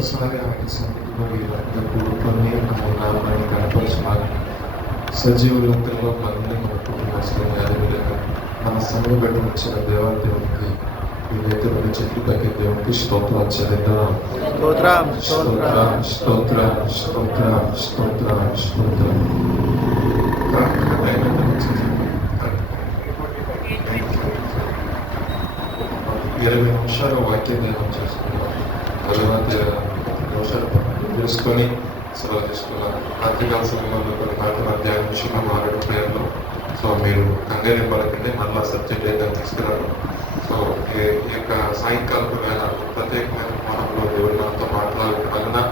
మరొకసారి ఆయన సన్నిధిలో వీళ్ళంతా కూడుకొని ఆయన నామాన్ని కనపరచాలి. సజీవ లోకంలో మనల్ని మనకు వస్తుంది. అదేవిధంగా మన సమయం బట్టి వచ్చిన దేవాదేవునికి వీళ్ళైతే రెండు చెట్లు పైకి దేవునికి స్తోత్రాలు చెల్లిద్దాం. స్తోత్రం స్తోత్రం స్తోత్రం స్తోత్రం స్తోత్రం. 20 నిమిషాలు వాక్యం ధ్యానం చేసుకున్నాం. తర్వాత 20 నిమిషాలు తెలుసుకొని సెలవు తీసుకున్నాం. రాత్రికాల సమయంలో కొన్ని మాటలు ధ్యానం విషయంలో మాట్లాడే ప్రేయర్లో సో మీరు కంగారు పడకండి, మళ్ళా సబ్జెక్ట్ ఏదైనా తీసుకురాను. సో ఈ యొక్క సాయంకాలం వేళ ప్రత్యేకమైన కోణంలో దేవుడు నాతో మాట్లాడుతున్నా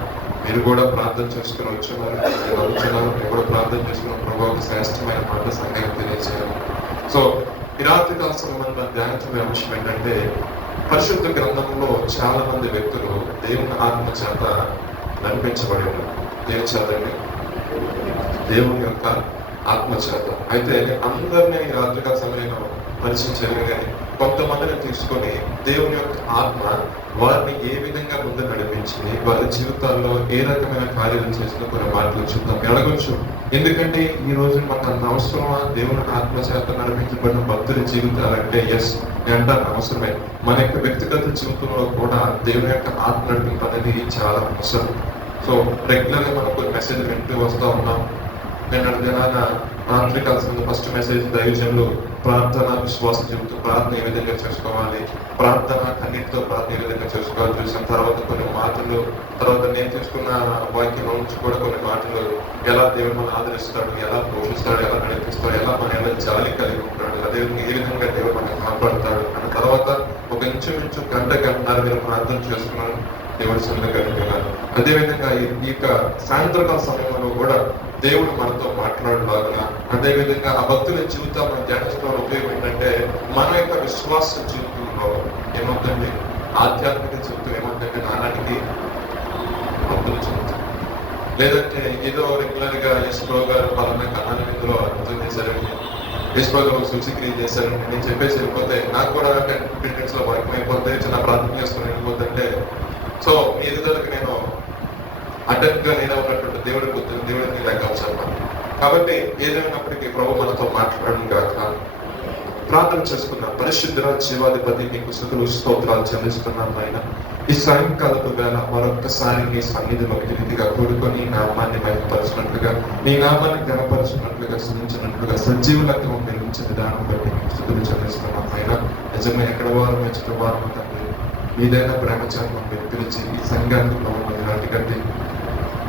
మీరు కూడా ప్రార్థన చేసుకుని వచ్చున్నారు. నేను వచ్చున్నాను, మీరు కూడా ప్రార్థన చేసుకున్న ప్రభావం శ్రేష్టమైన మాట సంఘానికి తెలియజేయాలి. సో ఈ రాత్రికాల సమయంలో ధ్యానించిన అంశం ఏంటంటే, పరిశుద్ధ గ్రంథంలో చాలా మంది వ్యక్తులు దేవుని ఆత్మ చేత నడిపించబడి ఉన్నారు. దేవుని చేతండి, దేవుని యొక్క ఆత్మ చేత. అయితే అందరినీ ఈ రాత్రికాల సమయంలో పరిచయం చేయలేదు, కానీ కొంతమందిని తీసుకొని దేవుని యొక్క ఆత్మ వారిని ఏ విధంగా ముందు నడిపించింది, వారి జీవితాల్లో ఏ రకమైన కార్యాలు చేసిన కొన్ని మాటలు చూద్దాం. ఎడగొచ్చు, ఎందుకంటే ఈ రోజు మనకు అంత అవసరమా దేవుని ఆత్మ చేత నడిపించబడిన భక్తుల జీవితాలంటే? ఎస్, నేను అంటాను అవసరమే. మన యొక్క వ్యక్తిగత జీవితంలో కూడా దేవుని యొక్క ఆత్మ నడిపింపు అనేది చాలా అవసరం. సో రెగ్యులర్గా మనం కొన్ని మెసేజ్ వింటూ వస్తూ ఉన్నాం. నేను దినాన రాత్రికాల ఫస్ట్ మెసేజ్ దైవజనులు ప్రార్థన విశ్వాస జీవితం, ప్రార్థన ఏ విధంగా చేసుకోవాలి, ప్రార్థన కన్నిటితో ప్రార్థన ఏ విధంగా చేసుకోవాలి చూసిన తర్వాత కొన్ని మాటలు, తర్వాత నేను తీసుకున్న వాక్యం నుంచి కూడా కొన్ని మాటలు, ఎలా దేవుడు మనం ఆదరిస్తాడు, ఎలా పోషిస్తాడు, ఎలా నడిపిస్తాడు, ఎలా మన ఎలా జాలి కలిగి ఉంటాడు, అదే ఏ విధంగా దేవుడు మనకు కాపాడుతాడు అన్న తర్వాత ఒక ఇంచుమించు గంటన్నర మీరు ప్రార్థన చేసుకున్నాను. దేవుడి సన్నిధిలో కలిగినాను. అదేవిధంగా ఈ యొక్క సాయంత్రకాల సమయంలో కూడా దేవుడు మనతో మాట్లాడలాగా, అదేవిధంగా ఆ భక్తుల జీవితం మనం ధ్యానించడం ఉపయోగం ఏంటంటే, మన యొక్క విశ్వాస జీవితంలో ఏమవుతుంది, ఆధ్యాత్మిక జీవితం ఏమవుతుందంటే నానాటికి భక్తుల జీవితం, లేదంటే ఏదో రెగ్యులర్ గా యశ్ప్రో గారు పలానా కళాల విధులో అద్భుతం చేశారండి, యశ్ప్రో గారు సూచక్రియ చేశారండి నేను చెప్పేసి వెళ్ళిపోతే, నాకు కూడా 10-15 minutes లో వర్క్ అయిపోతే, చిన్న ప్రార్థన చేసుకుని వెళ్ళిపోతుంటే, సో మీ ఎదుగుదలకు నేను అడ్డంగా నేను ఉన్నటువంటి దేవుడిని లేకాల్సాను. కాబట్టి ఏదైనప్పటికీ ప్రభు మనతో మాట్లాడడం కాక ప్రార్థన చేసుకున్నాం. పరిశుద్ధ జీవాధిపతి మీకు స్తుతులు స్తోత్రాలు చెల్లిస్తున్నాం. ఆయన ఈ సాయంకాలపు వేళ మరొక్కసారి మీ సన్నిధిలోకి రీతిగా కూడుకొని నామాన్ని మహిమపరచినట్లుగా, మీ నామాన్ని ఘనపరచినట్లుగా, స్థుతించినట్లుగా సజీవులకు నిర్మించిన విధానం బట్టి మీకు స్తుతులు చెల్లిస్తున్నాం. ఆయన నిజమే ఎక్కడ వారు మెచ్చిన వారు తండ్రి, మీదైనా ప్రేమచారం మీరు పిలిచి ఈ సంఘానికి మమ్మల్ని నాటికంటే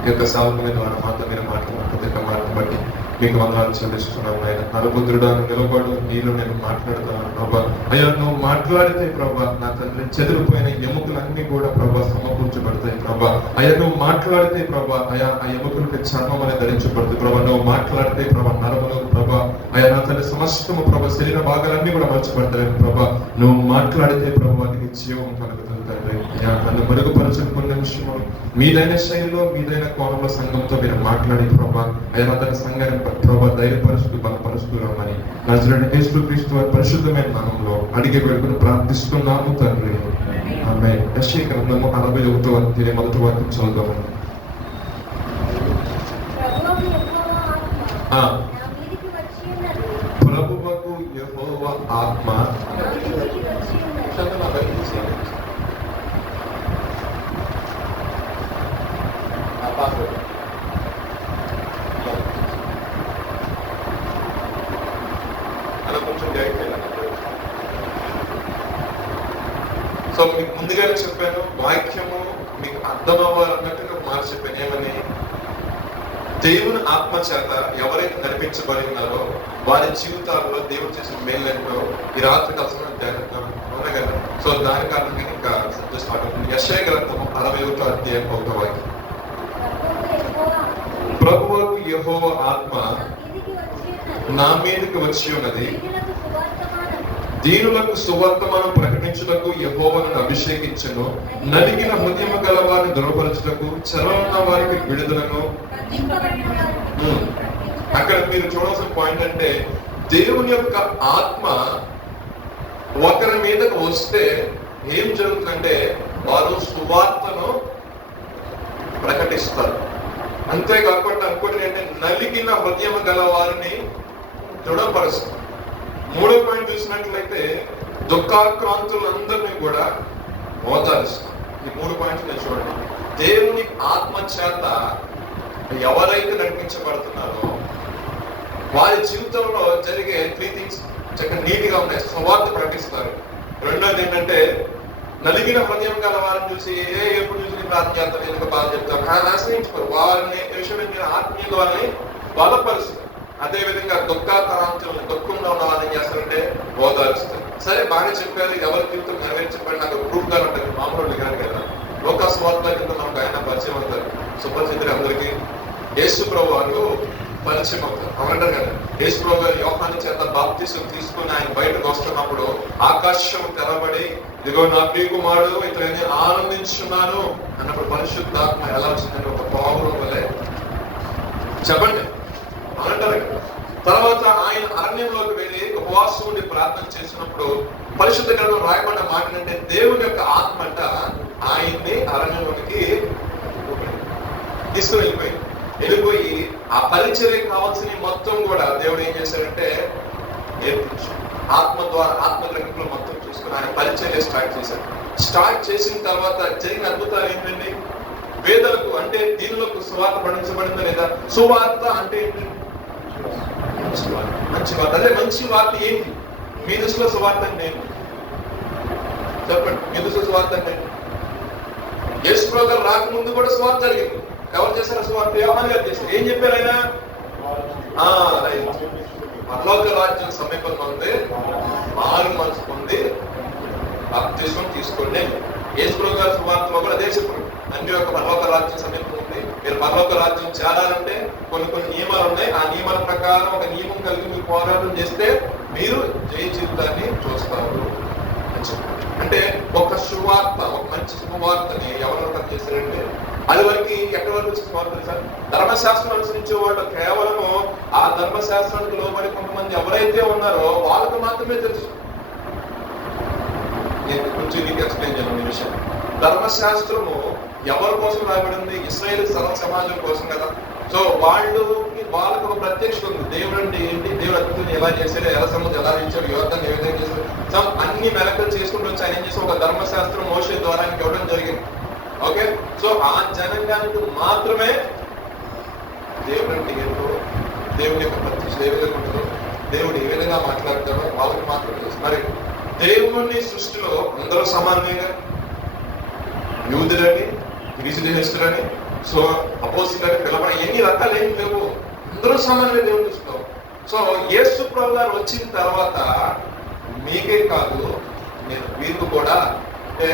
ఈ యొక్క సాగుల ద్వారా మాతో మీరు మాట్లాడుతున్న మాటను బట్టి మీకు వందనాలు చెల్లిస్తున్నాం. ఆయన నలుపుత్రుడా నిలబడు, నీలో నేను మాట్లాడుతున్నాను ప్రభా. అయ్యా నువ్వు మాట్లాడితే ప్రభా నా తండ్రి చెదిరిపోయిన ఎముకలన్నీ కూడా ప్రభా సమకూర్చబడతాయి ప్రభా. అయ్యా నువ్వు మాట్లాడితే ప్రభా, అయా ఆ ఎముకలకి చర్మం అనేది ధరించబడుతుంది ప్రభా. నువ్వు మాట్లాడితే ప్రభా నరములు ప్రభా, అయ్యా నా తండ్రి సమస్తము ప్రభా శరీర భాగాలన్నీ కూడా మార్చబడతాయి ప్రభా. నువ్వు మాట్లాడితే ప్రభా వాటికి జీవం కలుగుతుంది తండ్రి. అయ్యా నన్ను మరుగుపరచని కొన్ని నిమిషము మీదైన శైలిలో మీదైన కోణంలో సంఘంతో మీరు మాట్లాడి ప్రభా, అయ్యా అతని సంఘాన్ని ప్రభా ధైర్యపరుస్తూ బలపరుస్తూ రమ్మని నజరేయుడైన యేసుక్రీస్తు వారి పరిశుద్ధమైన నామములో అడిగి పెట్టుకుని ప్రార్థిస్తున్నాము తండ్రి, ఆమేన్. యెషయా గ్రంథము 61వ అధ్యాయం మొదటి వాక్యం చదువుదాము. ప్రభువకు యెహోవా ఆత్మ సో మీకు ముందుగానే చెప్పాను, వాక్యము మీకు అర్థం అవ్వాలన్నట్టుగా మాట చెప్పాను. ఏమని, దేవుని ఆత్మ చేత ఎవరైతే నడిపించబడి ఉన్నారో వారి జీవితాల్లో దేవుడు చేసిన మేలు ఈ రాత్రి కలిసిన ధ్యానం అవునా కదా. సో దాని కారణంగా ఇంకా సబ్జెక్ట్ స్టార్ట్ అవుతుంది. యెషయా గ్రంథము 61వ అధ్యాయం 1వ వాక్యం. ప్రభువుకు యెహోవా ఆత్మ నా మీదకి వచ్చి ఉన్నది, దీనులకు సువర్తమానం ప్రకటించుటకు యెహోవాను అభిషేకించును, నలిగిన హృదయము గల వారిని దృఢపరచుటకు, చెరలున్న వారికి విడుదలను. అక్కడ మీరు చూడాల్సిన పాయింట్ అంటే, దేవుని యొక్క ఆత్మ ఒకరి మీదకు వస్తే ఏం జరుగుతుందంటే వారు సువార్తను ప్రకటిస్తారు. అంతేకాకుండా ఇంకోటి ఏంటంటే నలిగిన హృదయం గల వారిని దృఢపరుస్తారు. మూడో పాయింట్ చూసినట్లయితే దుఃఖాక్రాంతులందరినీ కూడా ఓదారుస్తారు. ఈ 3 పాయింట్లు చూడండి. దేవుని ఆత్మ చేత ఎవరైతే నడిపించబడుతున్నారో వారి జీవితంలో జరిగే 3 థింగ్స్ చక్కగా నీట్గా ఉన్నాయి. సువార్త ప్రకటిస్తారు. రెండోది ఏంటంటే నలిగిన హృదయం గల వారిని చూసి ఎప్పుడు చూసి ప్రార్థన చేస్తారు, ఎందుకు బాధ చెప్తారు, ఆశ్రయించుకోరు. వారిని విషయం ఆత్మీయ వారిని బలపరుస్తారు. అదే విధంగా దుఃఖాక్రాంతులను దుఃఖంలో ఉన్న వాళ్ళని చేస్తారంటే ఓదారుస్తారు. సరే బాగా చెప్పారు, ఎవరి జీవితం నెరవేర్చబడి నాకు ప్రూఫ్ గా ఉంటుంది. మామూలు కాదు కదా. లోకాసు వార్త కింద మనకు ఆయన పరిచయం అవుతారు. సుపరిచితులు అందరికీ యేసు ప్రభు వారు పరిచయం అవుతారు. అవునంటారు కదా. యేసు ప్రభు గారు యోహాను చేత బాప్తిసం తీసుకుని ఆయన బయటకు వస్తున్నప్పుడు ఆకాశం తెరబడి ఇదిగో నా ప్రియకుమారుడు ఇతని ఆనందించున్నాను అన్నప్పుడు పరిశుద్ధాత్మ ఎలా వచ్చిందని ఒక పావురం వలె చెప్పండి అంటారు. తర్వాత ఆయన అరణ్యంలోకి వెళ్ళి ఉపవాసం ఉండి ప్రార్థన చేసినప్పుడు పరిశుద్ధ గ్రంథం రాయబడిన మాట అంటే దేవుని యొక్క ఆత్మ అంట ఆయన్ని అరణ్యంలోనికి వెళ్ళిపోయి ఆ పరిచర్య కావాల్సిన మొత్తం కూడా దేవుడు ఏం చేశాడంటే నేర్పించాడు. ఆత్మ ద్వారా ఆత్మ గ్రహింపులు మొత్తం చూసుకుని ఆయన పరిచర్య స్టార్ట్ చేశాడు. స్టార్ట్ చేసిన తర్వాత జరిగిన అద్భుతాలు ఏంటండి? వేదలకు అంటే దీనులకు సువార్త పండించబడిందా లేదా? సువార్త అంటే ఏంటి? మంచి వార్త. అదే మంచి వార్త ఏంటి? మీ దృష్టిలో సువార్త అంటే ఏంటి చెప్పండి. మీ దృష్టిలో సువార్త అంటే యేసు ప్రభు గారు రాకముందు కూడా సువార్త జరిగింది. ఎవరు చేశారు సువార్త? యోహాను గారు చేశారు. ఏం చెప్పారు ఆయన? పరలోక రాజ్యం సమీపంలో ఉంది, మారు మనసు పొంది బాప్తిసం తీసుకోండి. యేసు ప్రభు గారి సువార్తలో కూడా అదే చెప్పారు. అన్ని యొక్క పరలోక రాజ్యం సమీపం ఉంది, మీరు పరలోక రాజ్యం చేరాలంటే కొన్ని నియమాలు ఉన్నాయి. ఆ నియమాల ప్రకారం ఒక నియమం కలిగి మీరు పోరాటం చేస్తే మీరు జయ జీవితాన్ని చూస్తారు అని చెప్పారు. అంటే ఒక సువార్త, ఒక మంచి శుభవార్తని ఎవరు చేశారంటే అది వరకు ఎక్కడి వరకు సువార్త సార్? ధర్మశాస్త్రం అనుసరించే వాళ్ళు కేవలము ఆ ధర్మశాస్త్రానికి లోబడి కొంతమంది ఎవరైతే ఉన్నారో వాళ్ళకు మాత్రమే తెలుసు. నేను కొంచెం నీకు ఎక్స్ప్లెయిన్ చేయను ఈ విషయం. ధర్మశాస్త్రము ఎవరి కోసం రాబడింది? ఇశ్రాయేలు సర్వ సమాజం కోసం కదా. సో వాళ్ళకు ఒక ప్రత్యక్షత ఉంది. దేవుడు అంటే ఏంటి, దేవుడు అద్భుతం ఎలా చేశాడు, ఎలా సముద్రం ఎలా ఇచ్చాడు, యువతను ఏ విధంగా చేశాడు, సో అన్ని మెలకలు చేసుకుంటూ వచ్చి ఆయన ఏం చేసి ఒక ధర్మశాస్త్రం మోషే ద్వారా ఇవ్వడం జరిగింది. ఓకే, సో ఆ జనాంగానికి మాత్రమే దేవుడు అంటే ఏంటో, దేవుడి యొక్క ప్రత్యక్ష ఏ విధంగా ఉంటుందో, దేవుడు ఏ విధంగా మాట్లాడతాడో వాళ్ళకి మాత్రమే తెలుసు. మరి దేవుని సృష్టిలో అందరూ సమానంగా యూదులని, గ్రీసులని, సో అపోస్తులని పిలవడం ఎన్ని రకాలు ఏమి లేవు. అందరూ సమానంగా దేవుని దృష్టిలో. సో యేసు ప్రభు గారు వచ్చిన తర్వాత మీకే కాదు, నేను మీకు కూడా, అంటే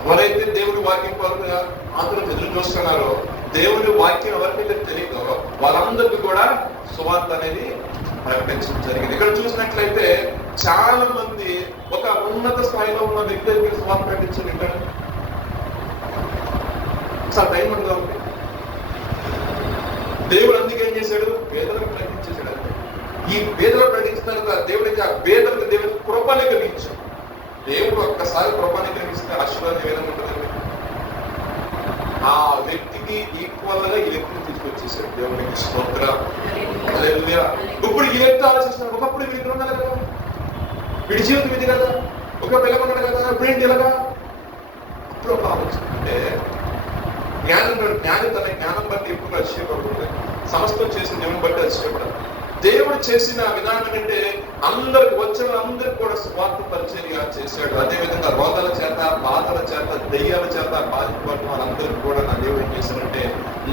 ఎవరైతే దేవుడి వాక్యం పరంగా అందరూ ఎదురు చూస్తున్నారో, దేవుడి వాక్యం ఎవరికైతే తెలియదో వాళ్ళందరికీ కూడా సువార్త అనేది ప్రకటించడం జరిగింది. ఇక్కడ చూసినట్లయితే చాలా మంది ఒక ఉన్నత స్థాయిలో ఉన్న వ్యక్తులకి సువార్త ప్రకటించారు. ఇక్కడ సార్ టైం ఉంది కాబట్టి దేవుడు అందుకే ఏం చేశాడు? పేదలకు ప్రకటించేశాడు. ఈ పేదలకు ప్రకటించిన తర్వాత దేవుడికి ఆ పేదలకు దేవుడి కృపని కలిగించాడు. దేవుడు ఒక్కసారి కృపని కలిగిస్తే ఆశీర్వాదం ఏ విధంగా ఉంటుందండి? ఆ వ్యక్తికి ఈక్వల్ గా ఈ వ్యక్తిని తీసుకొచ్చేసాడు. దేవుడికి స్తోత్రం. హల్లెలూయా. ఇప్పుడు ఈ వ్యక్తి ఆలోచిస్తున్నాడు, ఒకప్పుడు వీడి ఉన్నాడు కదా, వీడి జీవితం ఇది కదా, ఒక పిల్లకున్నాడు కదా, ఇప్పుడేంటి ఇలాగా? అప్పుడు ఒక ఆలోచన అంటే జ్ఞాని తన జ్ఞానం బట్టి ఎప్పుడు అతిశయపడుతుంది, సమస్తం చేసిన దేవుని బట్టి అతిశయపడాలి. దేవుడు చేసిన విధానం అంటే అందరికి వచ్చిన అందరికి కూడా స్వార్థ పరిచర్య చేశాడు. అదేవిధంగా రోగాల చేత, బాధల చేత, దెయ్యాల చేత బాధింపబడిన వాళ్ళందరికీ కూడా నా దేవుడు ఏం చేశాడంటే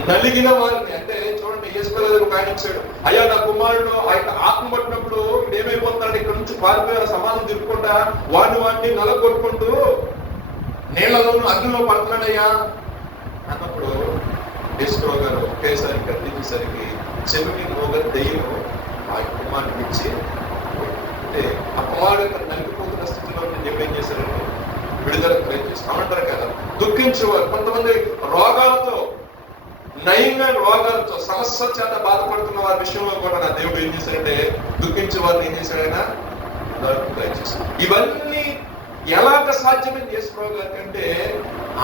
నలిగిన వారిని, అంటే చూడండి యేసుప్రభు ఒక ఆయన ఇచ్చాడు, అయ్యా నా కుమారుడు ఆయన ఆత్మ పట్టినప్పుడు ఏమైపోతున్నాడు, ఇక్కడ నుంచి పారిపోయారు సమాధం తిరుగుకుండా వాడిని నలగొట్టుకుంటూ నీళ్లలోనూ అగ్నిలో పడుతున్నాడయ్యా అన్నప్పుడు యేసుప్రభు గారు ఒకేసారి గర్తించేసరికి చెవికి మోగ దెయ్యం ఆ కుమారుడికి ఇచ్చి, అంటే ఆ కుమారుడు యొక్క నలిగిపోతున్న స్థితిలో దేవుడు ఏం చేశారంటే విడుదల ప్రయత్నిస్తామంటారు కదా. దుఃఖించేవారు కొంతమంది రోగాలతో, నయంగా రోగాలతో, సమస్య చేత బాధపడుతున్న వారి విషయంలో కూడా నా దేవుడు ఏం చేశాడంటే దుఃఖించే వారిని ఏం చేశాడైనా దయచేశాడు. ఇవన్నీ ఎలాగ సాధ్యమని యేసుప్రభు గారి కంటే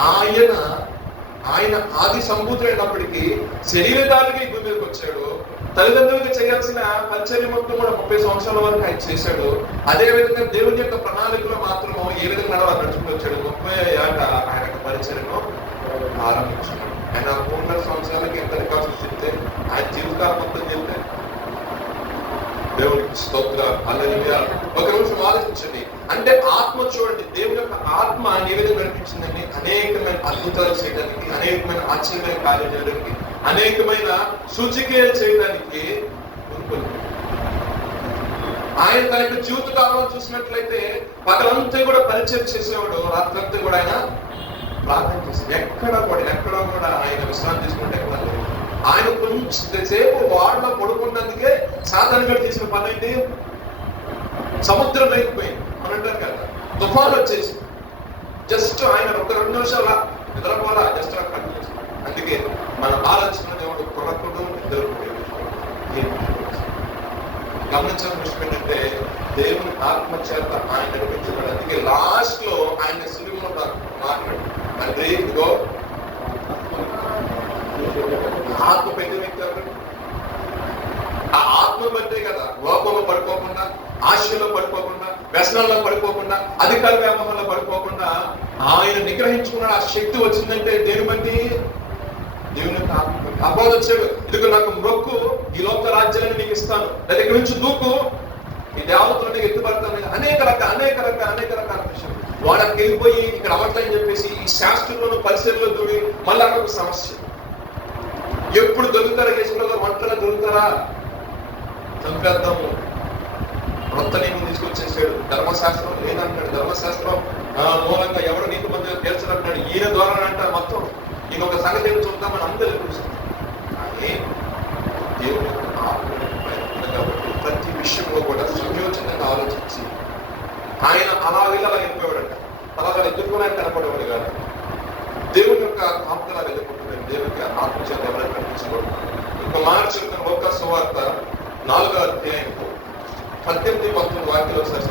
ఆయన ఆయన ఆది సంభూతుడైనప్పటికీ శరీరధారిగా ఈ భూమి మీదకి వచ్చాడు. తల్లిదండ్రులకు చేయాల్సిన పరిచర్య మొత్తం కూడా 30 సంవత్సరాల వరకు ఆయన చేశాడు. అదే విధంగా దేవుని యొక్క ప్రణాళికలో మాత్రము ఏ విధంగా నడుచుకుంటూ వచ్చాడు. 30 ఏట ఆయన యొక్క పరిచర్యను ఆరంభించాడు. ఆయన 3.5 సంవత్సరాలకి ఎంత రికార్డ్స్ చెప్తే ఆయన జీవితాలు మొత్తం చెప్తే దేవుడికి స్తోత్రాలు. హల్లెలూయా. ఒక నిమిషం ఆలోచించండి. అంటే ఆత్మ చూడండి, దేవుని యొక్క ఆత్మ ఏ విధంగా నడిపించిందండి? అనేకమైన అద్భుతాలు చేయడానికి, అనేకమైన ఆశ్చర్యమైన కార్యం చేయడానికి, అనేకమైన సూచికలు చేయడానికి ఆయన తన యొక్క జీవిత కాలంలో చూసినట్లయితే పగలంతా కూడా పరిచయం చేసేవాడు, రాత్రంతా కూడా ఆయన ప్రార్థన చేసేవాడు. ఎక్కడ కూడా ఆయన విశ్రాంతి తీసుకుంటే ఆయన కొంచెం సేపు వాడలో పడుకున్నందుకే సాధారణంగా చేసిన పని ఏంటి? సముద్రం లేకపోయింది అని అంటారు కదా, తుఫాను వచ్చేసి జస్ట్ ఆయన ఒక 2 నిమిషాల నిద్రపోలా జస్ట్ అక్కడ. అందుకే మన ఆలోచన దేవుడు కొరకుడు గమనించిన విషయం ఏంటంటే దేవుని ఆత్మ చేత ఆయన నడిపించబడి, అందుకే లాస్ట్ లో ఆయన సిలువలో మాట్లాడు, అంటే ఇదిగో ఆత్మ పెద్ద వ్యక్తి. ఆ ఆత్మ బట్టే కదా లోకంలో పడిపోకుండా, ఆశలో పడిపోకుండా, వ్యసనంలో పడిపోకుండా, అధికార వ్యాపారంలో పడిపోకుండా ఆయన నిగ్రహించుకున్నాడు. ఆ శక్తి వచ్చిందంటే దేని బట్టి? దేవుని యొక్క ఆత్మ బట్టి. అపోద వచ్చాడు, ఇదిగో నాకు మొక్కు, ఈ లోక రాజ్యాలను నీకు ఇస్తాను, లేదా ఇక్కడ నుంచి దూకు, ఈ దేవతలు నీకు ఎత్తుపడతాను, అనేక రకాల విషయాలు. వాడకి వెళ్ళిపోయి ఇక్కడ అవ్వట్లని చెప్పేసి ఈ శాస్త్రంలోనూ పరిశీలనలో దూడి మళ్ళీ అక్కడ ఒక సమస్య. ఎప్పుడు దొరుకుతారా? యేసులో వంటలో దొరుకుతారా? చంపేద్దాము. వృత్త నియమం తీసుకొచ్చేసాడు. ధర్మశాస్త్రం లేదంటాడు. ధర్మశాస్త్రం మూలంగా ఎవరు నీకు మందిగా తీర్చడంటున్నాడు. ఈయన ద్వారా అంటారు మొత్తం. ఈయన ఒక సంగతి ఏమి చూద్దామని అందరూ తెలుస్తుంది. కానీ దేవుడు కాబట్టి ప్రతి విషయంలో కూడా సంయోజనంగా ఆలోచించి ఆయన అలా వెళ్ళిపోయాడంట. తర్వాత ఎదుర్కోవడానికి కనపడేవాడు కాదు. దేవుని యొక్క ఆత్మలా వెళ్ళిపోతున్నాడు. దేవునికి ఆత్మచేత ఎవరైనా కనిపించబడుతుంది. ఇంకా మార్చి లోక సువార్త 4వ అధ్యాయం 18-19 వాక్యాలు ఒకసారి.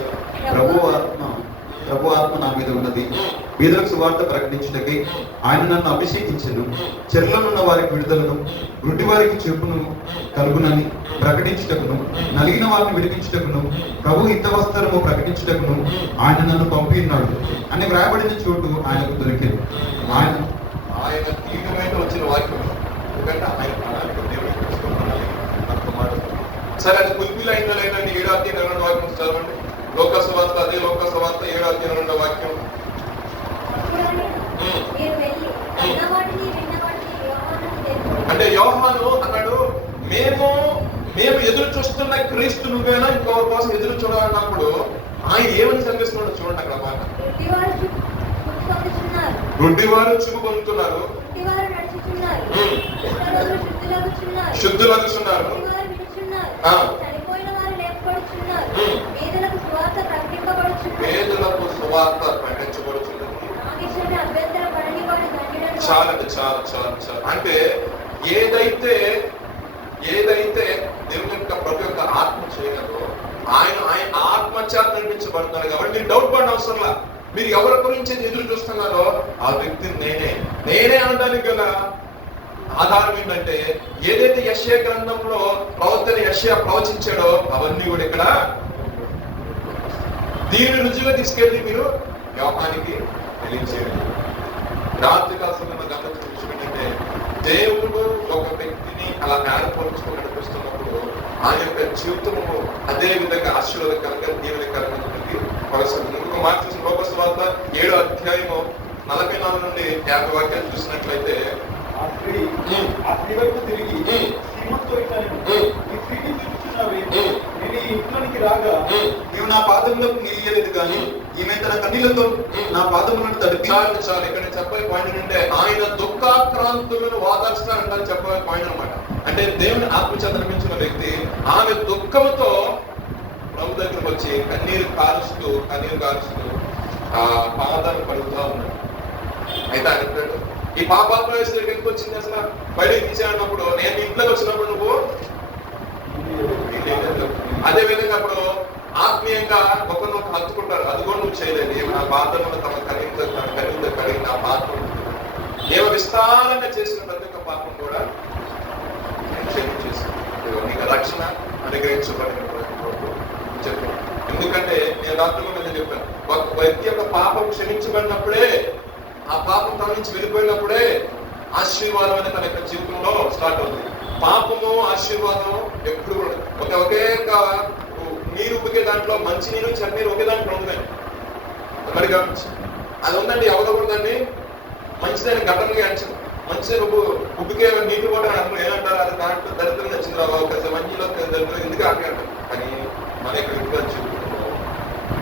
ప్రభు ఆత్మ నా మీద ఉన్నది, బీదలకు సువార్త ప్రకటించుటకై ఆయన నన్ను అభిషేకించెను, చెరలోనున్న వారికి విడుదలను, గుడ్డి వారికి చూపును కలుగునని ప్రకటించుటకును, నలిగిన వారిని విడిపించుటకును, ప్రభు హితవస్త్రము ప్రకటించుటకును ఆయన నన్ను పంపి ఉన్నాడు అని వ్రాయబడిన చోటు ఆయనకు దొరికింది. ఆయన తీవ్రమైన వచ్చిన వాక్యం. ఎందుకంటే ఆయన సరే, అది కుల్పి లైన్లో లేదండి. 7వ అధ్యాయం 2వ వాక్యం చదవండి. లోక సువార్త, అదే లోక సువార్త 7వ అధ్యాయం 2వ వాక్యం. అంటే యోహాను అన్నాడు, మేము ఎదురు చూస్తున్న క్రీస్తు నువ్వేనా, ఇంకొకరి కోసం ఎదురు చూడాలన్నప్పుడు ఆయన ఏమని చదివిస్తున్నాడు చూడండి అక్కడ మాట. గుడ్డివారు చూపు పొందుతున్నారు, శుద్ధులగుచున్నారు, పేదలకు సువార్త ప్రకటించబడుతున్నది. చాలా అంటే ఏదైతే దేవుని యొక్క ప్రభు యొక్క ఆత్మ చేయగలరో ఆయన ఆత్మ చేత నడిపించబడుతున్నారు. కాబట్టి మీరు డౌట్ పడిన అవసరంలా. మీరు ఎవరి గురించి ఎదురు చూస్తున్నారో ఆ వ్యక్తిని నేనే అనడానికి గల ఆధారం ఏంటంటే ఏదైతే యెషయా గ్రంథంలో ప్రవక్త యెషయా ప్రవచించాడో అవన్నీ కూడా ఇక్కడ దీని రుజువుగా తీసుకెళ్ళి మీరు యోహానికి తెలియజేయండి. రాత్రి కాలంలో గమనించిన విషయం ఏంటంటే దేవుడు ఒక వ్యక్తిని అలా ఏర్పరుచుకుని నడిపిస్తున్నప్పుడు ఆ యొక్క జీవితము అదే విధంగా ఆశీర్వాదకరంగా దీవెనకరంగా కొనసాగుతుంది. ఇంకొక మాట చూసిన లోక సువార్త 7వ అధ్యాయము 44 నుండి 50 వాక్యాలు చూసినట్లయితే రాగా నీవు నా పాదములకు నిలియలేదు కానీ ఈమె తన కన్నీళ్లతో నా పాదములను తడిపి. చాలు ఇక్కడ చెప్పే పాయింట్ అంటే ఆయన దుఃఖాక్రాంతులను వాదార్చుతారంటారు చెప్పే పాయింట్ అనమాట. అంటే దేవుని ఆత్మచేత నడిపించిన వ్యక్తి ఆమె దుఃఖంతో ప్రభు దగ్గరకు వచ్చి కన్నీరు కారుస్తూ ఆ పాదాలు పడుతూ ఉన్నాడు. అయితే ఆయన అంటాడు, ఈ పాపాత్మ వయసు దగ్గరికి వచ్చింది అసలు బయటకు తీసేటప్పుడు నేను ఇంట్లోకి వచ్చినప్పుడు నువ్వు అదే విధంగా అప్పుడు ఆత్మీయంగా ఒకరు హత్తుకుంటారు. అది కూడా నువ్వు చేయలేదు. నా పాత్రను తమ కనీతో కడిగి నా పాత్ర దేవ విస్తారంగా చేసిన ప్రతి ఒక్క పాపం కూడా నేను క్షమించేసాను. నీకు రక్షణ అనుగ్రహించబడిన చెప్పాను. ఎందుకంటే నేను రాత్రి మీద చెప్పాను, ఒక వ్యక్తి యొక్క పాపం క్షమించబడినప్పుడే, ఆ పాపం తన నుంచి వెళ్ళిపోయినప్పుడే ఆశీర్వాదం అనేది తన యొక్క జీవితంలో స్టార్ట్ అవుతుంది. పాపము ఆశీర్వాదం ఎప్పుడు కూడా ఒకే నీరు ఉబ్బికే దాంట్లో మంచి నీరు చన్నీరు ఒకే దాంట్లో ఉందండి. మరి గమనించి అది ఉందండి, ఎవరొకరుదండి మంచిదని ఘటనగా అంచదు. మంచి ఉబ్బికే నీటి కూడా ఏమంటారు, అది దాంట్లో దరిద్రం నచ్చింది రావు ఒక మంచిలో దరిద్రం ఎందుకు ఆగి అంటారు. కానీ మన యొక్క విద్యార్థి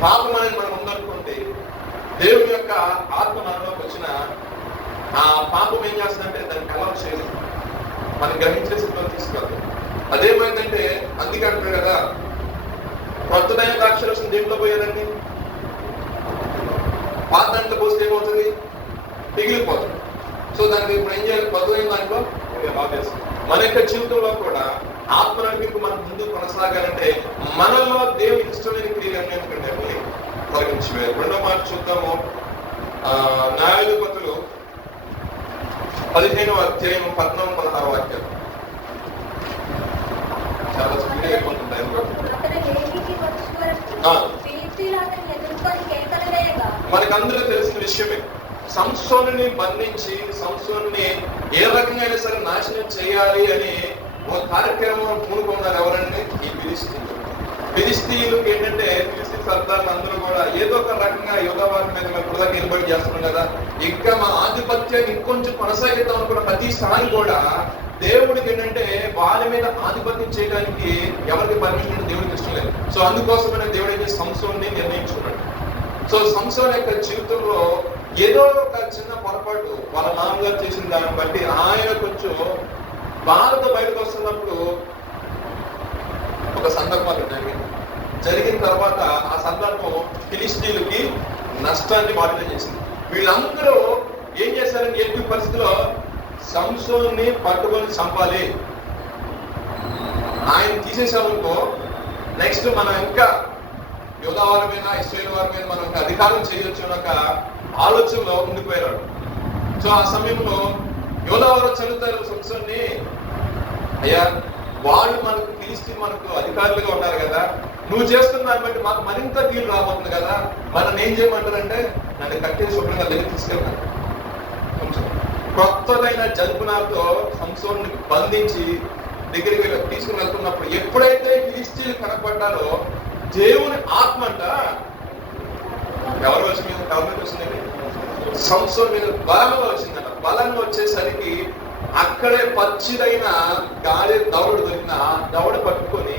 పాపం అనేది మనం ఉందనుకుంటే దేవుని యొక్క ఆత్మ మనలోకి వచ్చిన ఆ పాపం ఏం చేస్తుందంటే దాన్ని కలవ చేయదు, మనం గ్రహించే స్థితిలో తీసుకెళ్తాం. అదేమైందంటే అందుకే అంటారు కదా, కొత్తదైన ద్రాక్షరసం దేంట్లో పోయారండి, పాత దాంట్లో పోస్తే ఏమవుతుంది, పిగిలిపోతుంది. సో దానికి ఇప్పుడు ఏం చేయాలి, కొత్తదైన దాంట్లో ఆపేస్తాం. మన యొక్క జీవితంలో కూడా ఆత్మ నడిపింపు మనం ముందుకు కొనసాగాలంటే మనలో దేవుని ఇష్టమైన క్రియలు ఎందుకంటే తొలగించివేయాలి. రెండో మాట చూద్దాము, న్యాయాధిపతులు 15వ అధ్యాయం 14-16 వాక్యాలు. చాలా స్పీడ్ అయిపోతుంటాయి. మనకు అందరూ తెలిసిన విషయమే, సంసోనుని బంధించి సంసోనుని ఏ రకంగా అయినా సరే నాశనం చేయాలి అని ఒక కార్యక్రమం పూనుకున్నారు. ఎవరంటే ఈ ఫిలిస్తీయులు. ఫిలిస్తీయులకు ఏంటంటే ఫిలిస్తీన్ సర్దార్లు అందరూ కూడా ఏదో ఒక రకంగా యోధావారి మీద మేము కూడా నిలబడి చేస్తున్నాం కదా, ఇంకా మా ఆధిపత్యాన్ని ఇంకొంచెం కొనసాగిద్దాం అనుకున్న ప్రతిసారి కూడా దేవుడికి ఏంటంటే వారి మీద ఆధిపత్యం చేయడానికి ఎవరికి పర్మిషన్ దేవుడికి ఇష్టం లేదు. సో అందుకోసమనే దేవుడు అయితే సంసోన్ని నిర్ణయించుకున్నాడు. సో సంసోన్ యొక్క జీవితంలో ఏదో ఒక చిన్న పొరపాటు వాళ్ళ నాన్నగారు చేసిన దాన్ని బట్టి ఆయన కొంచెం బాధతో బయటకు వస్తున్నప్పుడు ఒక సందర్భాలు జరిగిన తర్వాత ఆ సందర్భం ఫిలిస్తీయులకి నష్టాన్ని బాధ్యత చేసింది. వీళ్ళందరూ ఏం చేశారని ఎట్టి పరిస్థితిలో సంసోన్ని పట్టుకొని చంపాలి, ఆయన తీసేసామనుకో నెక్స్ట్ మనం ఇంకా యోధా వారి మీద ఇశ్రాయేలు వారి మీద మనం అధికారం చేయొచ్చు అన్న ఒక ఆలోచనలో ఉండిపోయారు. సో ఆ సమయంలో యోధా వారు చదువుతారు సంసోన్ని, అయ్యా వాళ్ళు మనకు పిలిస్తే మనకు అధికారులుగా ఉన్నారు కదా, నువ్వు చేస్తున్న దాన్ని బట్టి మాకు మరింత వీలు రాబోతుంది కదా, మనం ఏం చేయమంటారంటే నన్ను కట్టేసి శుభ్రంగా దగ్గర తీసుకెళ్తాను. కొత్తదైన జల్పునాతో సంసోన్ని బంధించి దగ్గరికి తీసుకుని వెళ్తున్నప్పుడు ఎప్పుడైతే ఫిలిస్తీయులు కనపడ్డారో దేవుని ఆత్మ అంట ఎవరు వచ్చింది, సంసోన్ మీద బలంగా వచ్చిందంట. బలంగా వచ్చేసరికి అక్కడే పచ్చిదైన గాలి దవడు దొరికిన దవడ పట్టుకొని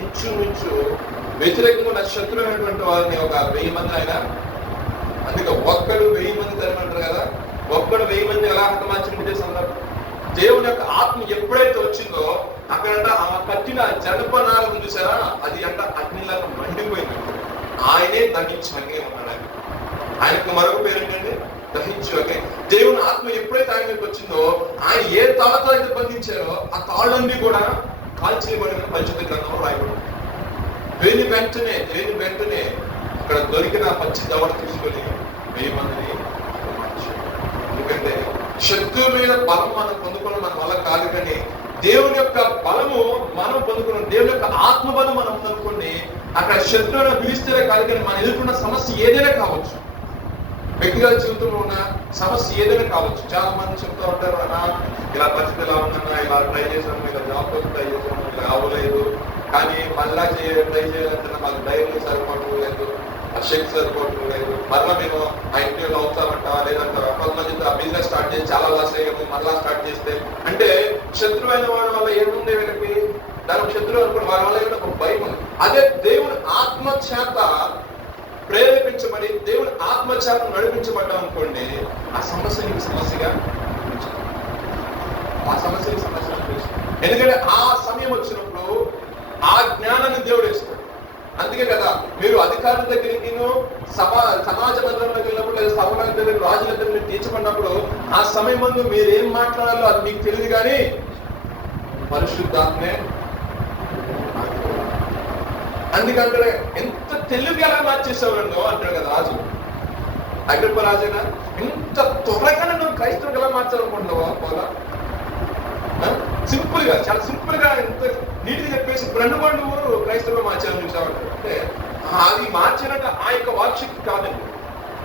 ఇంచుమించు వ్యతిరేకంగా శత్రువైనటువంటి వారిని ఒక 1000 మంది ఆయన, అందుకే ఒక్కడు 1000 మంది తరమంటారు కదా, ఒక్కడు 1000 మంది ఎలా హతమార్చినట్టే సందర్భం. దేవుని యొక్క ఆత్మ ఎప్పుడైతే వచ్చిందో అక్కడ ఆ కట్టిన జనపనాలు చూసారా, అది అంట అగ్నిలాగా మండిపోయింది. ఆయనే దహించగే ఉన్నాడు. ఆయనకు మరొక పేరు ఏంటంటే దహించగే. దేవుని ఆత్మ ఎప్పుడైతే ఆయన మీదకి వచ్చిందో ఆయన ఏ తాళతో అయితే బంధించారో ఆ తాళ్ళన్నీ కూడా కాల్చేయబడిన పరిశుద్ధ గ్రంథంలో రాయబడి దేని వెంటనే అక్కడ దొరికిన పచ్చి దవడ తీసుకొని 1000 మందిని. ఎందుకంటే శత్రువు మీద బలం మనం పొందుకోవడం మన వల్ల కాదు, కానీ దేవుని యొక్క బలము మనం పొందుకున్నాం. దేవుని యొక్క ఆత్మ బలం మనం ఉందనుకోండి, అక్కడ శత్రువులను పిలిస్తేనే కాదు, కానీ మనం ఎదుర్కొన్న సమస్య ఏదైనా కావచ్చు, వ్యక్తిగత జీవితంలో ఉన్న సమస్య ఏదైనా కావచ్చు. చాలా మంది చెప్తూ ఉంటారు, ఇలా పరిస్థితి ఎలా ఉందన్నా, ఇలా ట్రై చేసాము, ఇలా జాబ్ కోసం ట్రై చేసాము, ఇలా అవ్వలేదు, కానీ మళ్ళా ట్రై చేయాలంటే మాకు ధైర్యం సరిపోవడం లేదు, ఆ శక్తి సరిపోవడం లేదు, మళ్ళీ మేము ఆ ఇంటర్వ్యూలో అవుతామంటా లేదంటారా. కొంతమంది ఆ బిజినెస్ స్టార్ట్ చేసి చాలా లాస్ అయ్యాము, మళ్ళా స్టార్ట్ చేస్తే అంటే శత్రువైన వాడి వల్ల ఏముంది వీళ్ళకి, దానికి శత్రువు అనుకుని వారి వల్ల ఏమైనా ఒక భయం ఉంది. అదే దేవుని ఆత్మ చేత ప్రేరేపించబడి దేవుని ఆత్మ చేత నడిపించబడ్డాం అనుకోండి, ఆ సమస్య నీకు సమస్యగా ఎందుకంటే ఆ సమయం వచ్చినప్పుడు ఆ జ్ఞానాన్ని దేవుడు ఇస్తాడు. అందుకే కదా మీరు అధికారుల దగ్గరికి సమాజ మందిరంలోకి వెళ్ళినప్పుడు లేదా సభల దగ్గర రాజుల దగ్గర తీర్చబడినప్పుడు ఆ సమయం ముందు మీరు ఏం మాట్లాడాలో అది మీకు తెలియదు, కానీ పరిశుద్ధాత్మే. అందుకంటే ఎంత తెలుగు ఎలా మార్చేసేవాడు అంటాడు కదా రాజు. అగ్రిప్ప రాజైనా ఇంత త్వరగా నువ్వు క్రైస్తవుడు ఎలా మార్చాలనుకుంటున్నావా పోలా? సింపుల్ గా, చాలా సింపుల్ గా ఇంత నీటిగా చెప్పేసి రెండు నువ్వు క్రైస్తవులు మార్చాలని చూసావంటారు. అంటే అది మార్చాలంటే ఆ యొక్క వాక్శక్తి కాదండి,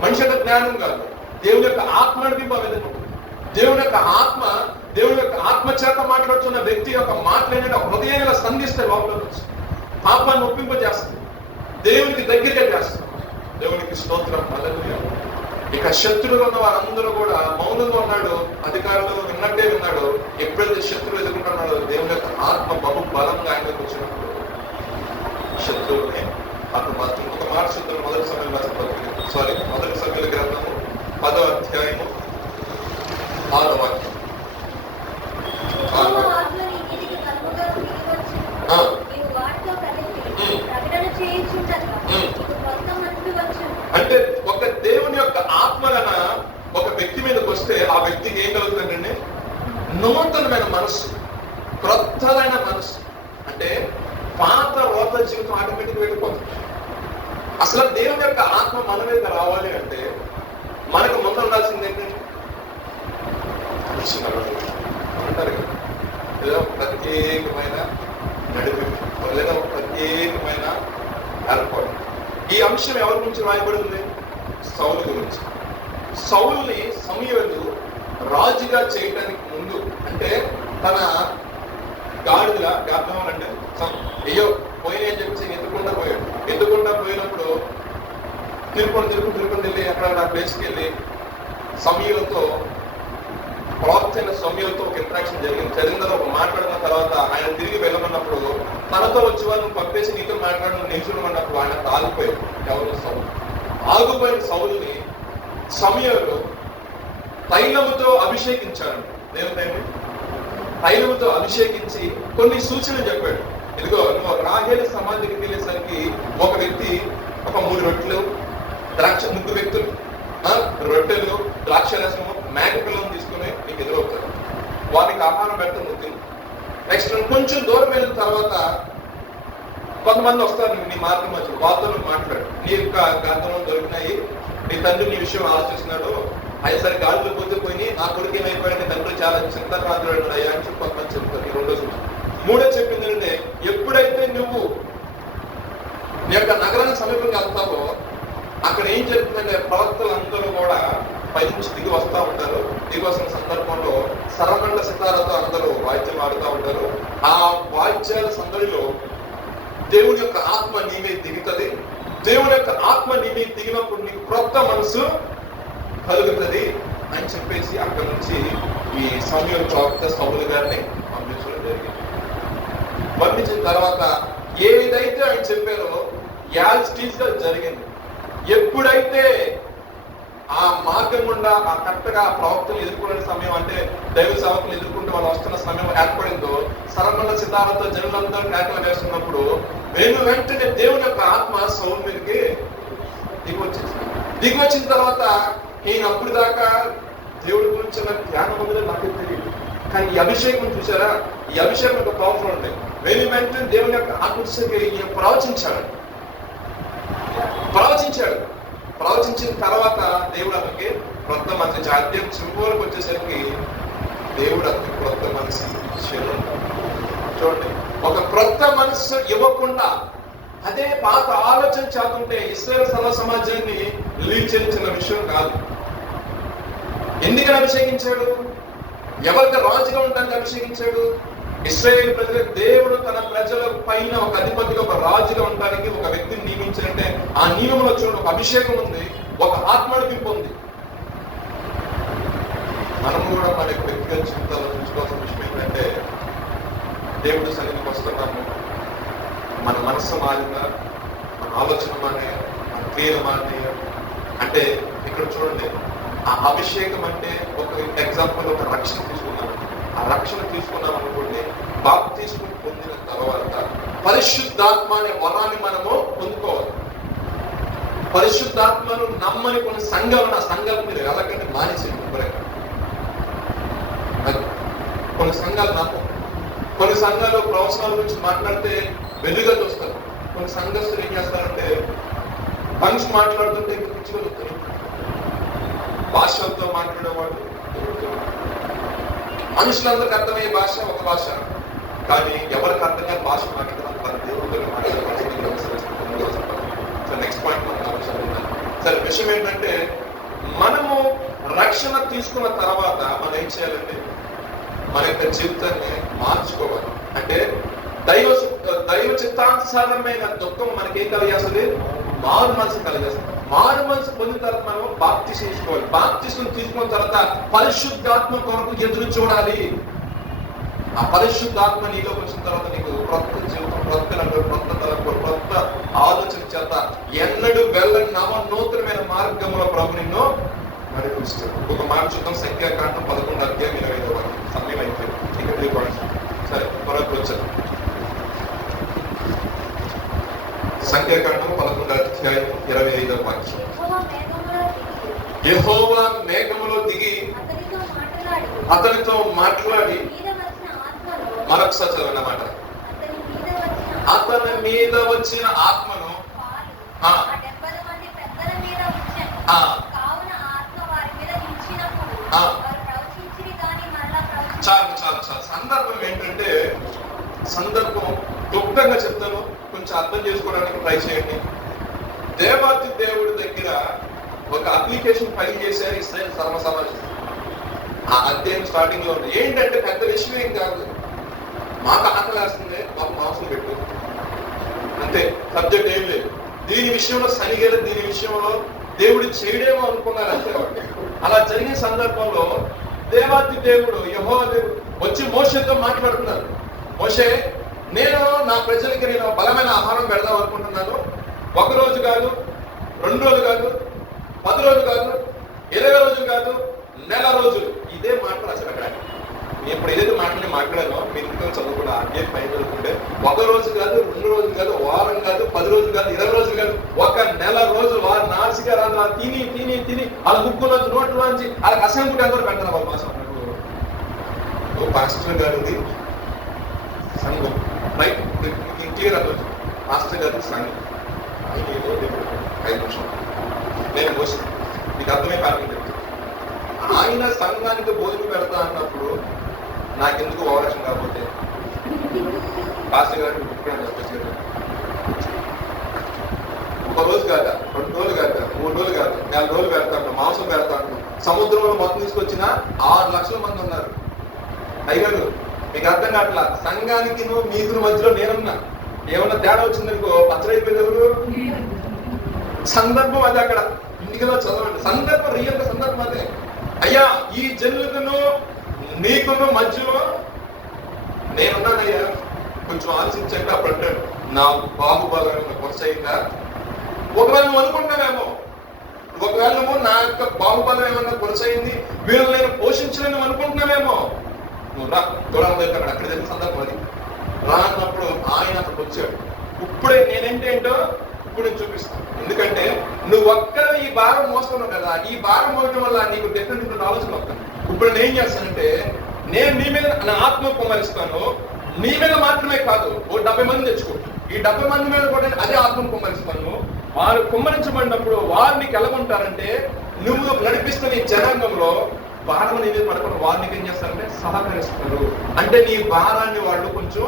మనిషి యొక్క జ్ఞానం కాదు, దేవుని యొక్క ఆత్మ నడిపి ఆ విధంగా ఉంటుంది. దేవుని యొక్క ఆత్మ చేత మాట్లాడుతున్న వ్యక్తి యొక్క మాట్లాడిన హృదయంగా స్పందిస్తే లోపల వచ్చి పాపాన్ని ఒప్పింపజేస్తుంది, దేవునికి దగ్గరగా చేస్తుంది. దేవునికి స్తోత్రం, హల్లెలూయా. ఇక శత్రువులు ఉన్న వారందరూ కూడా మౌనంగా ఉన్నాడు, అధికారులు విన్నట్టే విన్నాడు. ఎప్పుడైతే శత్రువు ఎదుర్కొంటున్నాడో దేవుని యొక్క ఆత్మ బహు బలంగా ఆయనకు వచ్చినప్పుడు శత్రువుని అతను మాత్రం ఒక మాట శత్రువు మొదటి సమయంలో గ్రంథము 10వ అధ్యాయము 6వ వాక్యం. అంటే ఒక దేవుని యొక్క ఆత్మగన ఒక వ్యక్తి మీదకి వస్తే ఆ వ్యక్తికి ఏం కలుగుతుందండి? నూతనమైన మనస్సు, క్రొత్తమైన మనస్సు. అంటే పాత రోత జీవితం ఆటోమేటిక్ వెళ్ళిపోతుంది. అసలు దేవుని యొక్క ఆత్మ మన మీద రావాలి అంటే మనకు ముందు ఉండాల్సింది ఏంటంటే అంటారు కదా, ఏదో ప్రత్యేకమైన నడిపింపు లేదా ప్రత్యేకమైన ఏర్పాటు. ఈ అంశం ఎవరి గురించి రాయబడింది? సౌలు గురించి. సౌల్ని సమూయేలు రాజుగా చేయడానికి ముందు, అంటే తన గాడిదలా అంటే అయ్యో పోయినా అని చెప్పేసి ఎత్తుకుండా పోయాడు. ఎత్తుకుండా పోయినప్పుడు తిరుపతి వెళ్ళి అక్కడ నా ప్లేస్కి వెళ్ళి సమూయేలుతో, ప్రవక్త సమూయేలుతో ఒక ఇంట్రాక్షన్ జరిగిన ఒక మాట్లాడిన తర్వాత ఆయన తిరిగి వెళ్ళమన్నప్పుడు తనతో వచ్చి వాళ్ళని పంపేసి నీతో మాట్లాడిన నిల్చున్నప్పుడు ఆయన ఆగిపోయాడు. ఎవరు? సౌలు. ఆగిపోయిన సౌలుని సమూయేలు తైలముతో అభిషేకించాడు. దేవుని తైలముతో అభిషేకించి కొన్ని సూచనలు చెప్పాడు. ఇదిగో నువ్వు రాహేలు సమాధికి వెళ్ళేసరికి ఒక వ్యక్తి ఒక 3 రొట్టెలు, ముగ్గురు వ్యక్తులు రొట్టెలు, ద్రాక్షరసము, మేకపిల్లను తీసుకుని నీకు ఎదురవుతారు. వారికి ఆహారం పెట్టడం. నెక్స్ట్ కొంచెం దూరం వెళ్ళిన తర్వాత కొంతమంది వస్తారు నీ మార్గం వచ్చి వాళ్ళతో మాట్లాడు. నీ యొక్క గర్భంలో దొరికినాయి, నీ తండ్రి నీ విషయం ఆలోచిస్తున్నాడు, అయ్యేసరి గాలిలో పోయి నా కొడుకు ఏమైపోయాడు, నీ తండ్రి చాలా చింతకాంతుడు అయ్యా అని చెప్పి కొంతమంది చెప్తారు. ఈ 2వ సూచన. 3వ చెప్పింది అంటే ఎప్పుడైతే నువ్వు నీ యొక్క నగరానికి సమీపంగా వెళ్తావో అక్కడ ఏం జరుగుతుందంటే ప్రవక్తలు అందరూ కూడా పైనుంచి దిగి వస్తూ ఉంటారు. దిగి వస్తున్న సందర్భంలో సరమండ సితారతో అందరూ వాయిద్యం ఆడుతూ ఉంటారు. ఆ వాయిద్యాల సందడిలో దేవుని యొక్క ఆత్మ నీ మీద దిగుతుంది. దేవుని యొక్క ఆత్మ నీ మీద దిగినప్పుడు నీకు క్రొత్త మనసు కలుగుతుంది అని చెప్పేసి అక్కడ నుంచి ఈ సమయం ప్రవక్త సౌలు గారిని పంపించడం జరిగింది. పంపించిన తర్వాత ఏదైతే ఆయన చెప్పారో యాజ్టీస్ గా జరిగింది. ఎప్పుడైతే ఆ మార్గం గుండా ఆ కరెక్ట్గా ప్రవక్తలు ఎదుర్కొనే సమయం, అంటే దైవ సేవకులు ఎదుర్కొంటే వాళ్ళు వస్తున్న సమయం ఏర్పడిందో సరళ సితారతో జనులందరూ కేకలు వేస్తున్నప్పుడు వెంటనే దేవుని యొక్క ఆత్మ సౌలు మీదకి దిగొచ్చిన తర్వాత ఈయన అప్పుడు దాకా దేవుడి గురించి ధ్యానం ఉందో నాకు తెలియదు, కానీ ఈ అభిషేకం చూసారా, ఈ అభిషేకం ఒక పవర్ఫుల్ ఉంటాయి. వెంటనే దేవుని యొక్క ఆత్మ ఈయన ప్రవచించిన తర్వాత దేవుడు అతనికి క్రొత్త మనసు జాత్యం సింపుల్కి వచ్చేసరికి దేవుడు అతనికి క్రొత్త మనసు ఇచ్చాడు. చూడండి, ఒక క్రొత్త మనసు ఇవ్వకుండా అదే పాత ఆలోచన చేతుంటే ఇశ్రాయేలు సర్వ సమాజాన్ని లీడ్ చేయించిన విషయం కాదు. ఎందుకని అభిషేకించాడు? ఎవరికి రాజుగా ఉండడానికి అభిషేకించాడు? ఇశ్రాయేలు ప్రజలకు దేవుడు తన ప్రజల పైన ఒక అధిపతిగా, ఒక రాజుగా ఉండడానికి ఒక వ్యక్తిని నియమించాలంటే ఆ నియమంలో చూడండి ఒక అభిషేకం ఉంది, ఒక ఆత్మ నడిపింపు ఉంది. మనము కూడా మన వ్యక్తిగత జీవితాల్లో చూసుకోవాల్సిన విషయం ఏంటంటే దేవుడు సన్నిధికి వస్తున్నాము, మన మనస్సు మారిన, మన ఆలోచన మానే, మన క్రియలు మానే. అంటే ఇక్కడ చూడండి, ఆ అభిషేకం అంటే ఒక ఎగ్జాంపుల్ ఒక రక్షణ తీసుకున్నాం. ఆ రక్షణ తీసుకున్నాం అనుకోండి, బాప్తిస్మం పొందిన తర్వాత పరిశుద్ధాత్మ అనే వరాన్ని మనము పొందుకోవాలి. పరిశుద్ధాత్మను నమ్మని కొన్ని సంఘాలు, ఆ సంఘాలు మీరు వెళ్ళకంటే మానేసి కొన్ని సంఘాలు నమ్మం. కొన్ని సంఘాలు ప్రవచనాల గురించి మాట్లాడితే వెలుగా చూస్తారు. కొన్ని సంఘస్థులు ఏం చేస్తారంటే మనిషి మాట్లాడుతుంటే పిచ్చి వెళ్తారు. భాషలతో మాట్లాడేవాడు. మనుషులందరికి అర్థమయ్యే భాష ఒక భాష, కానీ ఎవరికి అర్థం కాని భాష మాట్లాడడం మన దేవుడితో మాట్లాడే. సో నెక్స్ట్ పాయింట్ మనం ఆలోచన. సరే, విషయం ఏంటంటే మనము రక్షణ తీసుకున్న తర్వాత మనం ఏం చేయాలంటే మన యొక్క జీవితాన్ని మార్చుకోవాలి. అంటే దైవ చిత్తానుసారమైన దుఃఖం మనకేం కలిగేస్తుంది? మారు మనసు కలిగేస్తుంది. మారు మనసు పొందిన తర్వాత మనం బాప్తిసం తీసుకోవాలి. బాప్తిసం తీసుకున్న తర్వాత పరిశుద్ధాత్మ కొరకు ఎదురు చూడాలి. ఆ పరిశుద్ధాత్మ నీలో వచ్చిన తర్వాత నీకు కొత్త జీవితం, కొత్త నగరు, కొత్త తలంపు, కొత్త ఆలోచన చేత ఎన్నడూ వెళ్ళని నూతనమైన మార్గంలో ప్రభు నిన్ను నడిపిస్తాడు. ఒక మాట చూద్దాం. సంఖ్యాకాండం 11:25. సమయం అయిపోయింది. ఇంకా 3 పాయింట్స్. సరే, మరొక వచ్చారు. సంఖ్యాకాండం 11:25. యెహోవా మేఘములో దిగి అతనితో మాట్లాడి, మరొకసారి చదవన్నమాట, అతని మీద వచ్చిన ఆత్మను చాలు చాలు చాలు. సందర్భం ఏంటంటే, సందర్భం క్లుప్తంగా చెప్తాను, కొంచెం అర్థం చేసుకోవడానికి ట్రై చేయండి. దేవాతి దేవుడి దగ్గర ఒక అప్లికేషన్ ఫైల్ చేశారు ఇస్రాయేల్ సర్వసమాజం. ఆ అధ్యాయం స్టార్టింగ్ లో ఉంది. ఏంటంటే పెద్ద విషయం ఏం కాదు, మాకు ఆకలి వేస్తుంది, మాకు మాంసం పెట్టు, అంతే. సబ్జెక్ట్ ఏం లేదు. దీని విషయంలో సనిగేలు, దీని విషయంలో దేవుడు చేయడేమో అనుకున్నారు అంతే. అలా జరిగిన సందర్భంలో దేవాతి దేవుడు, యెహోవా దేవుడు వచ్చి మోషేతో మాట్లాడుతున్నారు. మోషే, నేను నా ప్రజలకి నేను బలమైన ఆహారం పెడదాం అనుకుంటున్నాను. 1 రోజు కాదు, 2 రోజులు కాదు, 10 రోజులు కాదు, 20 రోజులు కాదు, నెల రోజులు. ఇదే మాట అసలు అక్కడ నేను ఇప్పుడు ఏదైతే మాట్లాడానో మీరు ఇంట్లో చదువుకుండా అదే పైన చదువుకుంటే 1 రోజు కాదు, 2 రోజులు కాదు, వారం కాదు, 10 రోజులు కాదు, 20 రోజులు కాదు, 1 నెల రోజులు వారు నాసిగా రాదు తిని తిని తిని వాళ్ళ ముక్కులోంచి నోట్లోంచి వాళ్ళకి అసెంబ్లీ అందరూ పెడతారు. వాళ్ళ మాసం పాస్టర్ గారిది సంఘం, రైట్? క్లియర్ అవ్వచ్చు. మాస్టర్ గారి సంఘం 5 నిమిషం నేను మోసం మీకు అర్థమే కారణం చెప్తాను. ఆయన సంఘానికి భోజనం పెడతా అన్నప్పుడు నాకెందుకు ఓవరాక్షన్ కాకపోతే పాస్టర్ గారికి చెప్పచ్చు కదా. 1 రోజు కాదా, 2 రోజులు కాదా, 3 రోజులు కాదు, 4 రోజులు పెడతాను, మాంసం పెడతాను. సముద్రంలో మొత్తం తీసుకొచ్చిన 6 లక్షల మంది ఉన్నారు. అయ్యారు, మీకు అర్థం కావట్లా. సంఘానికి మీకు మధ్యలో నేనున్నా, ఏమన్నా తేడా వచ్చిందనుకో పచ్చడైపోయింది ఎవరు. సందర్భం అది. అక్కడ ఇంటిలో చదవండి. సందర్భం, రియల్ సందర్భం అదే. అయ్యా, ఈ జనులకును నీకును మధ్యలో నేనున్నానయ్యా, కొంచెం ఆలోచించండి. అప్పుడు అంటాడు, నా బాహుబలం కొనసాగిందా? ఒకవేళ నువ్వు అనుకుంటున్నావేమో, ఒకవేళ నువ్వు నా యొక్క బాహుబలం ఏమన్నా కొనసాగింది, వీళ్ళు నేను పోషించలేను అనుకుంటున్నావేమో, నువ్వు రా దూరం దగ్గర. అక్కడ జరిగిన సందర్భం అది. రా అన్నప్పుడు ఆయన అక్కడికి వచ్చాడు. ఇప్పుడే నేనేంటేంటో ఇప్పుడు నేను చూపిస్తాను. ఎందుకంటే నువ్వు ఒక్కడ ఈ భారం మోస్తున్నావు కదా, ఈ భారం మోయడం వల్ల నీకు డిఫరెంట్ ఆలోచన వస్తాను. ఇప్పుడు నేను ఏం చేస్తానంటే, నేను నీ మీద నా ఆత్మ కుమ్మరిస్తాను. నీ మీద మాత్రమే కాదు, ఓ 70 మంది తెచ్చుకో. ఈ 70 మంది మీద కూడా అదే ఆత్మను కుమ్మరిస్తాను. వారు కుమ్మరించబడినప్పుడు వారు నీకు ఎలాగుంటారంటే, నువ్వు నడిపిస్తున్న ఈ జనాంగంలో భారం నీ మీద పడకుండా వారు నీకు ఏం చేస్తారంటే సహకరిస్తారు. అంటే నీ భారాన్ని వాళ్ళు కొంచెం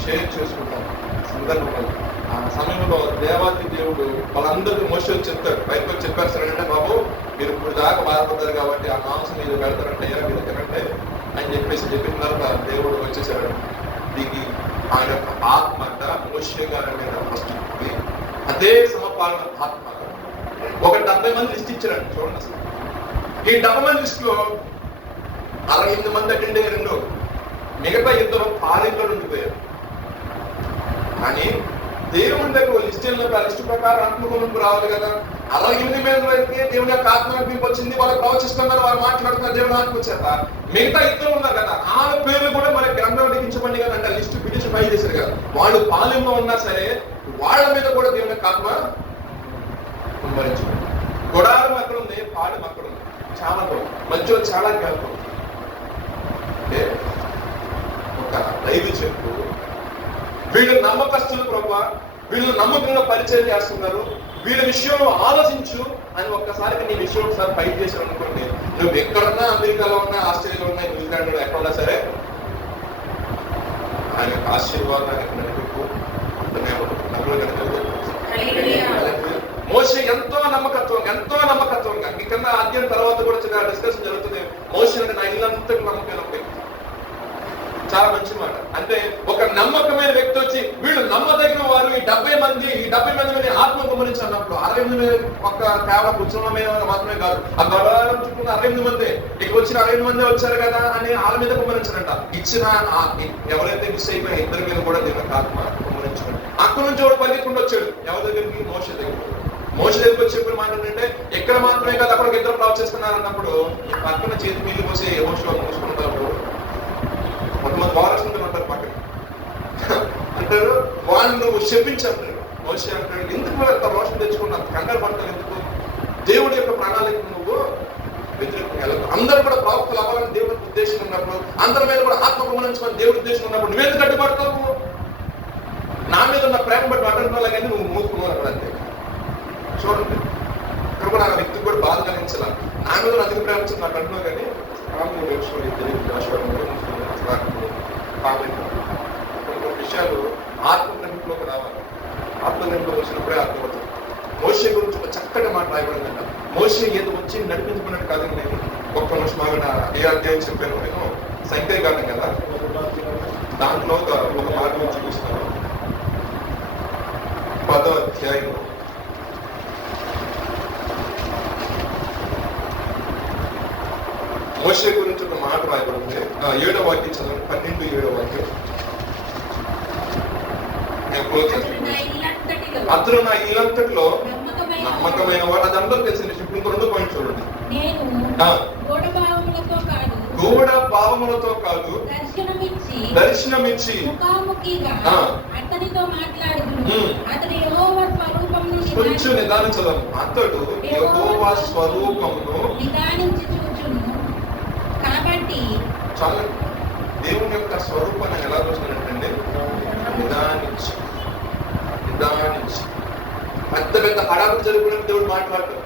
షేర్ చేసుకుంటారు. సందర్భం ఆ సమయంలో దేవాతి దేవుడు వాళ్ళందరికీ మోషే చెప్తాడు, బయటకు వచ్చి చెప్పారు, సరేనంటే బాబు మీరు ఇప్పుడు దాకా బాధపడతారు కాబట్టి ఆ మాంసం మీరు పెడతారంటే ఎలా మీరు తినంటే అని చెప్పిన తర్వాత దేవుడు వచ్చేసాడు. దిగి ఆయన యొక్క ఆత్మ మోషే గారి మీద వస్తుంది. అదే సమపాలన ఆత్మ. ఒక 70 మంది లిస్ట్ ఇచ్చారండి. చూడండి, అసలు ఈ 70 మంది లిస్ట్ లో 68 మంది అటెండ్ అయ్యారు. మిగతా 2 పాలింట్లో ఉండిపోయారు. కానీ దేవుని దగ్గర లిస్ట్ ఆ లిస్టు ప్రకారం ఆత్మకు రావాలి కదా. 68 మంది వరకే దేవుని యొక్క ఆత్మ వచ్చింది. వాళ్ళు ప్రవచిస్తున్నారు, వాళ్ళు మాట్లాడుతున్నారు దేవుని ఆత్మ చేత. మిగతా 2 ఉన్నారు కదా, ఆ పేర్లు కూడా మన గ్రంథం లిఖించబడి కదా, అంటే లిస్టు పిటిషన్ ఫైల్ చేశారు కదా. వాళ్ళు పాలెంలో ఉన్నా సరే వాళ్ళ మీద కూడా దేవుని యొక్క ఆత్మ కుమ్మరించబడింది. గుడారం అక్కడ ఉంది, పాలెం అక్కడ ఉంది, చాలా దూరం, మధ్యలో చాలా గల్పం. అంటే ఒక దైవ చెప్పు, వీళ్ళు నమ్మకస్తులు ప్రభా, వీళ్ళు నమ్మకంగా పరిచయం చేస్తున్నారు, వీళ్ళ విషయంలో ఆలోచించు అని ఒక్కసారికి నీ విషయం ఒకసారి ఫైట్ చేశావు అనుకోండి, నువ్వు ఎక్కడున్నా, అమెరికాలో ఉన్నా, ఆస్ట్రేలియాలో ఉన్నా, న్యూజిలాండ్లో ఎక్కడున్నా సరే ఆయన ఆశీర్వాదం నడిపి మోషే ఎంతో నమ్మకత్వంగా మీకన్నా అధ్యయనం తర్వాత కూడా చిన్న డిస్కషన్ జరుగుతుంది. మోషే అంటే నా ఇల్లంతా నమ్మకమైన వ్యక్తి, చాలా మంచి మాట. అంటే ఒక నమ్మకమైన వ్యక్తి వచ్చి వీళ్ళు నమ్మదగిన వారు ఈ 70 మంది ఆత్మ గమనించి అన్నప్పుడు 60 మంది ఒక కేవలం కూర్చున్న మీద మాత్రమే కాదు, ఆ గొడవలం చుట్టూ 60 మంది ఇక వచ్చిన 60 మంది వచ్చారు కదా అని వాళ్ళ మీద గమనించారంట. ఇచ్చిన ఎవరైతే మిస్ అయిపోయిన ఇద్దరి మీద కూడా దేవుని ఆత్మ గమనించారు. అక్కడ నుంచి వాడు పరిగెత్తుకుంటూ వచ్చాడు ఎవరి దగ్గరికి? మోషే దగ్గరికి వచ్చి చెప్పిన మాట ఏంటంటే, ఎక్కడ మాత్రమే కాదు అక్కడ ఇద్దరు ప్రాప్ చేస్తున్నారు అన్నప్పుడు పక్కన చేతి నీళ్ళు పోసి ఎమోషనల్ మూసుకుంటారు. కొంతమంది వారసులు అంటారు పక్కన అంటారు, వాళ్ళు నువ్వు శపించారు. మోషే అంటాడు, ఎందుకు కూడా అంత రోషం తెచ్చుకున్నా, కంగారు పడతాను ఎందుకు? దేవుడి యొక్క ప్రణాళిక నువ్వు వ్యతిరేకంగా వెళ్ళదు. అందరూ కూడా ప్రవక్తలు అవ్వాలని దేవుడి ఉద్దేశం ఉన్నప్పుడు, అందరి మీద కూడా ఆత్మ గమనించుకొని దేవుడి ఉద్దేశం ఉన్నప్పుడు నువ్వెందుకు అడ్డుపడతావు? నా మీద ఉన్న ప్రేమ బట్టి అడ్డుకోవాలి కానీ నువ్వు మూసుకున్నావు అంతే. చూడండి, ఇక్కడ కూడా ఆ వ్యక్తికి కూడా బాధ కలిగించాల. నా మీద అధిక ప్రేమ వచ్చింది నాకు అంటున్నావు కానీ కొన్ని విషయాలు ఆత్మగ్రహింపులోకి రావాలి. ఆత్మగ్రహింపులోకి వచ్చినప్పుడే అర్థమవుతుంది. మోషే గురించి ఒక చక్కటి మాట రాయబడిందంట. మోషే ఏదో వచ్చి నడిపించుకున్నట్టు కాదు. నేను ఒక్క నిమిషం ఆవిడ ఏ అధ్యాయం చెప్పాను, నేను సంఖ్యాకాండం కదా, దాంట్లో ఒక మాట చూపిస్తాను. 10వ అధ్యాయం మోషే గురించి ఒక మాట రాయబడింది. 7వ వాక్యం చదవండి, 12-7వ వాక్యం. అతను నా ఇల్లంతటిలో నమ్మకమైన వాడు. అది అందరూ తెలిసింది. ఇప్పుడు ఇంకో 2 పాయింట్ చూడండి. గూఢ భావములతో కాదు దర్శనమిచ్చి కొంచెం నిదానించదాం. అతడు యెహోవా స్వరూపమును చాలా దేవుని యొక్క స్వరూపాన్ని ఎలా చూస్తున్నట్టండి, నిదానించి పెద్ద పెద్ద హడాలు జరుగుతున్నట్టు దేవుడు మాట్లాడతాడు.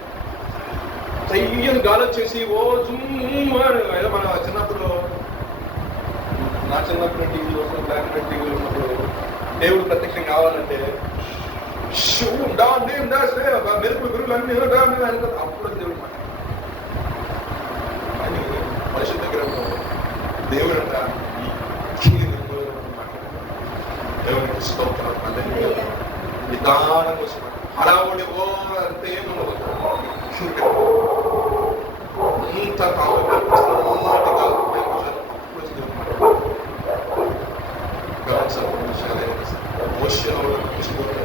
తయ్యని గాలి వచ్చేసి ఓ జూమ్ మన చిన్నప్పుడు, నా చిన్నప్పుడు టీవీలో బ్లాక్ అండ్ టీవీలో ఉన్నప్పుడు దేవుడు ప్రత్యక్షం కావాలంటే మెరుపు గురువులు అన్ని అప్పుడు దేవుడు మాట్లాడతాడు. అని పరిశుద్ధ గ్రంథం దేవుడు అంట దేవునికి స్తోత్రం. నిదానం కోసం హడావుడి ఓ అంతే ఇంత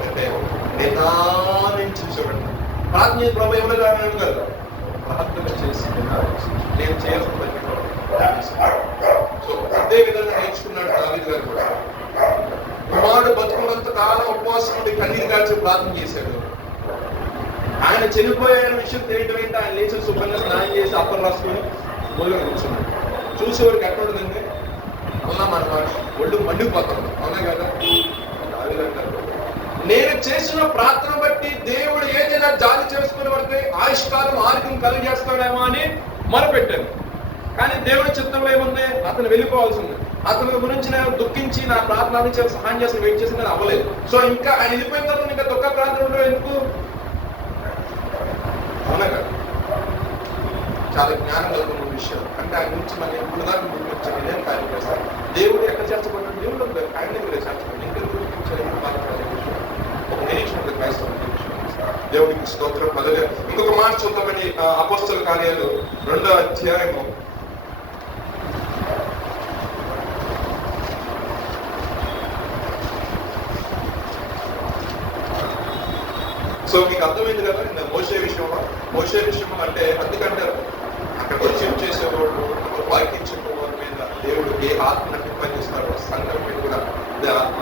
అంటే నిదానించి చూడండి. ప్రార్థన ప్రభు ఎవరు రావడం కదా, ప్రార్థన చేసి నేను చేయాలి. సో అదే విధంగా నేర్చుకున్నాడు దావీదు గారు కూడా. కుమారుడు బతుకున్నంత కాలం ఉపవాసం నుండి కన్నీరు కాల్చి ప్రార్థన చేశాడు. ఆయన చనిపోయే విషయం తెలియటం ఏంటి, ఆయన లేచిన శుభ్రంగా స్నానం చేసి అప్పలు రాసుకొని ఒళ్ళు కూర్చున్నాడు. చూసేవాడికి ఎక్కడ ఉంటుందండి, అవునా మన ఒళ్ళు మండిపోతాం, అవునా కదా? నేను చేసిన ప్రార్థన బట్టి దేవుడు ఏదైనా జాలి చేసుకుని పడితే ఆయుష్కాలం ఆరోగ్యం కలిగజేస్తాడేమో అని మొరపెట్టాను. కానీ దేవుడి చిత్తంలో ఏముంది, అతను వెళ్ళిపోవాల్సింది. అతని గురించి నేను దుఃఖించి నా ప్రార్థన సహాయం చేసి వెయిట్ చేసి నేను అవ్వలేదు. సో ఇంకా ఆయన వెళ్ళిపోయిన తర్వాత ఇంకా దుఃఖ ప్రార్థన ఉండవు ఎందుకు? అవునా కదా? చాలా జ్ఞానం కలుగుతున్న విషయం. అంటే ఆయన గురించి మనం ఇప్పుడు దాకా గుర్తించాలి. నేను కార్యం చేస్తాను. దేవుడు ఎక్కడ చేర్చబడ్డాడు? దేవుడు ఆయన దగ్గర చేర్చబడ్డాడు. ఇంకా గుర్తించాలి, ఒక నిరీక్షణ క్రైస్తవ దేవుడికి స్తోత్రం. మొదలుగా ఇంకొక మాట చూద్దామని అపోస్తల కార్యాలు 2వ అధ్యాయము 'సో మీకు అర్థమైంది కదా మోషే విషయంలో అంటే అందుకంటే అక్కడ వచ్చి చేసేవాడు వాక్యం చెప్పేవాడి మీద దేవుడు ఏ ఆత్మ నటింపజేస్తాడో సంఘం మీద కూడా అదే ఆత్మ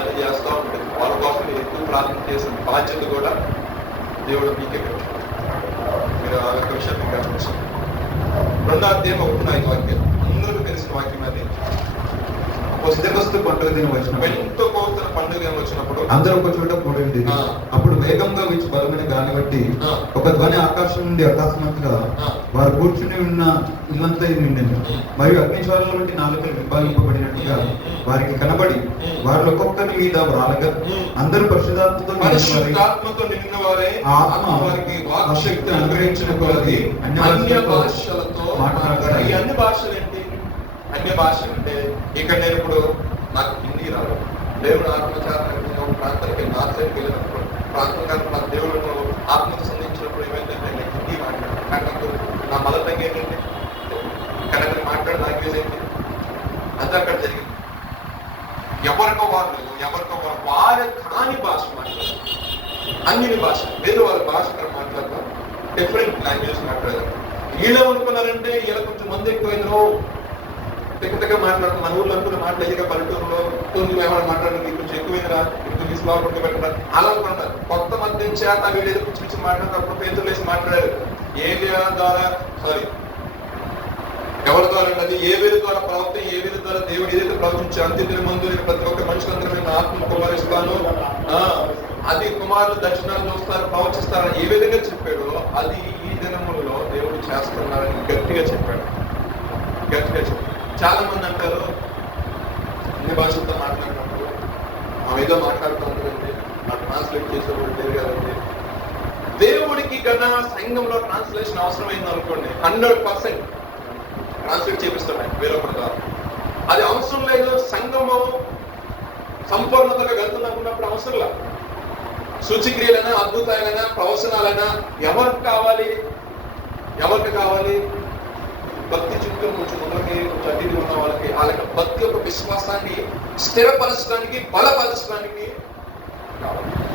అది చేస్తూ ఉంటుంది. వాళ్ళ కోసం మీరు ఎక్కువ ప్రార్థన చేసిన బాధ్యత కూడా దేవుడు మీకే పెట్టాడు. మీరు ఆ యొక్క విషయాన్ని గమనించారు. 2వ అధ్యాయం 1-5 వాక్యం అందరూ తెలిసిన వాక్యం. అది పెంతెకొస్తు పండుగ దినం వచ్చిన పెంతెకొస్తు కొవ్వొత్తుల పండుగ వచ్చినప్పుడు అందరూ ఒక చోట కూడింది. అప్పుడు వేగంగా వీచు బలమైన గాలి బట్టి ఒక ధ్వని ఆకాశం నుండి అకస్మాత్తుగా వారు కూర్చుని ఉన్న ఇల్లంతా నిండింది. మరియు అగ్నిజ్వాలల వంటి నాలుకలు విభాగింపబడినట్టుగా వారికి కనబడి వారిలో ఒక్కొక్కరి మీద రాలగా అందరూ పరిశుద్ధాత్మతో నిండిన వారే ఆత్మ వారికి వాక్శక్తి అనుగ్రహించిన కొలది అన్య భాషలతో మాట్లాడతారు. ఈ అన్ని భాషలు ఏంటి? అన్య భాషలు అంటే ఇక్కడ నేను ఇప్పుడు నాకు హిందీ రాదు, దేవుడు ఆత్మచారణ ప్రాంతానికి నార్త్ వెళ్ళినప్పుడు ప్రాంతంగా నాకు దేవుడు ఆత్మకు సంధించినప్పుడు ఏమైందంటే నేను హిందీ మాట్లాడాను. నాకు నా మదర్ టంగ్ ఏంటంటే కానీ అక్కడ మాట్లాడే లాంగ్వేజ్ ఏంటి అంతా అక్కడ జరిగింది. ఎవరికో వారి కాని భాష మాట్లాడారు, అన్యుని భాష, వేరే వాళ్ళ భాష అక్కడ మాట్లాడతారు, డిఫరెంట్ లాంగ్వేజ్ మాట్లాడతారు. వీళ్ళు అనుకున్నారంటే వీళ్ళ కొంచెం మంది ఎక్కువైందో దగ్గర మాట్లాడుతున్నారు. మన ఊళ్ళో అనుకున్న మాట్లాడేగా పల్లెటూరులో కొన్ని ఏమైనా మాట్లాడడానికి కొంచెం ఎక్కువైందిరా, ఇంకొక తీసుకురావడం పెట్టరా అలా అనుకుంటారు. కొత్త మధ్యం చేత వీళ్ళు ఏదో పిచ్చి పిచ్చి మాట్లాడతారు, పేతులు వేసి మాట్లాడారు. ఎవరి ద్వారా అది ఏ వేరు ద్వారా ప్రవక్త, ఏ వేరు ద్వారా దేవుడు ఏదైతే ప్రవచించి అంత్యదిన ముందు నేను ప్రతి ఒక్క మనుషులందరూ నేను ఆత్మ కుమారిస్తాను, అది కుమారులు దర్శనాలు చూస్తారు, ప్రవచిస్తారని ఏ విధంగా చెప్పాడో అది ఈ దినములలో దేవుడు చేస్తున్నారని గట్టిగా చెప్పాడు. చాలా మంది అంటారు అన్ని భాషలతో మాట్లాడినప్పుడు ఏదో మాట్లాడుతూ ఉంటుందండి, ఆ ట్రాన్స్లేట్ చేసేవాడు లేరు కదండి. దేవుడికి కన్నా సంఘంలో ట్రాన్స్లేషన్ అవసరమైంది అనుకోండి 100% ట్రాన్స్లేట్ చేపిస్తున్నాయి వేరొకటి ద్వారా. అది అవసరం లేదు. సంఘము సంపూర్ణతగా వెళ్తున్నప్పుడు అవసరం లేదు. సూచిక్రియలైనా అద్భుతాలైనా ప్రవచనాలైనా ఎవరికి కావాలి? భక్తి చుట్టూ కొంచెం ముందుకి కొంచెం అతిథి ఉన్న వాళ్ళకి వాళ్ళ భక్తి యొక్క విశ్వాసాన్ని స్థిరపరచడానికి, బలపరచడానికి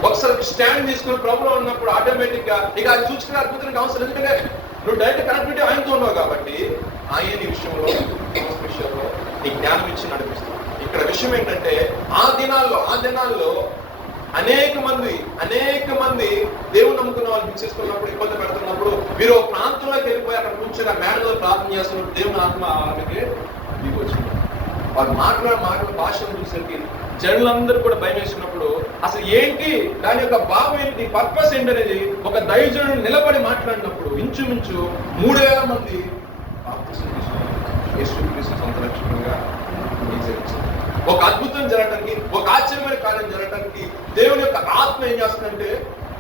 ఒకసారి స్టాండ్ తీసుకుని ప్రభుత్వం ఉన్నప్పుడు ఆటోమేటిక్ గా ఇక అది చూసుకునే అద్భుతానికి అవసరం. ఎందుకంటే నువ్వు డైరెక్ట్ కనెక్టివిటీ ఆయనతో ఉన్నావు కాబట్టి ఆయన విషయంలో నీ జ్ఞానం ఇచ్చి నడిపిస్తావు. ఇక్కడ విషయం ఏంటంటే ఆ దినాల్లో అనేక మంది దేవుడు నమ్ముకున్న వాళ్ళు పిచ్చేసుకున్నప్పుడు, ఇబ్బంది పెడుతున్నప్పుడు మీరు ఒక ప్రాంతంలోకి వెళ్ళిపోయి అక్కడ కూర్చొని ఆ మేడలో ప్రార్థన చేస్తున్నప్పుడు దేవుని ఆత్మ వాళ్ళకి మీకు వచ్చింది. వాళ్ళు మాట్లాడే భాషను చూసేసరికి జనులందరూ కూడా భయం వేసుకున్నప్పుడు అసలు ఏంటి, దాని యొక్క భావం ఏంటి, పర్పస్ ఏంటి అనేది ఒక దైవజనుడు నిలబడి మాట్లాడినప్పుడు ఇంచుమించు 3000 మంది యేసుక్రీస్తు సొంత రక్షకునిగా ఒక అద్భుతం జరగడానికి, ఒక ఆశ్చర్యమైన కార్యం జరగడానికి దేవుని యొక్క ఆత్మ ఏం చేస్తుందంటే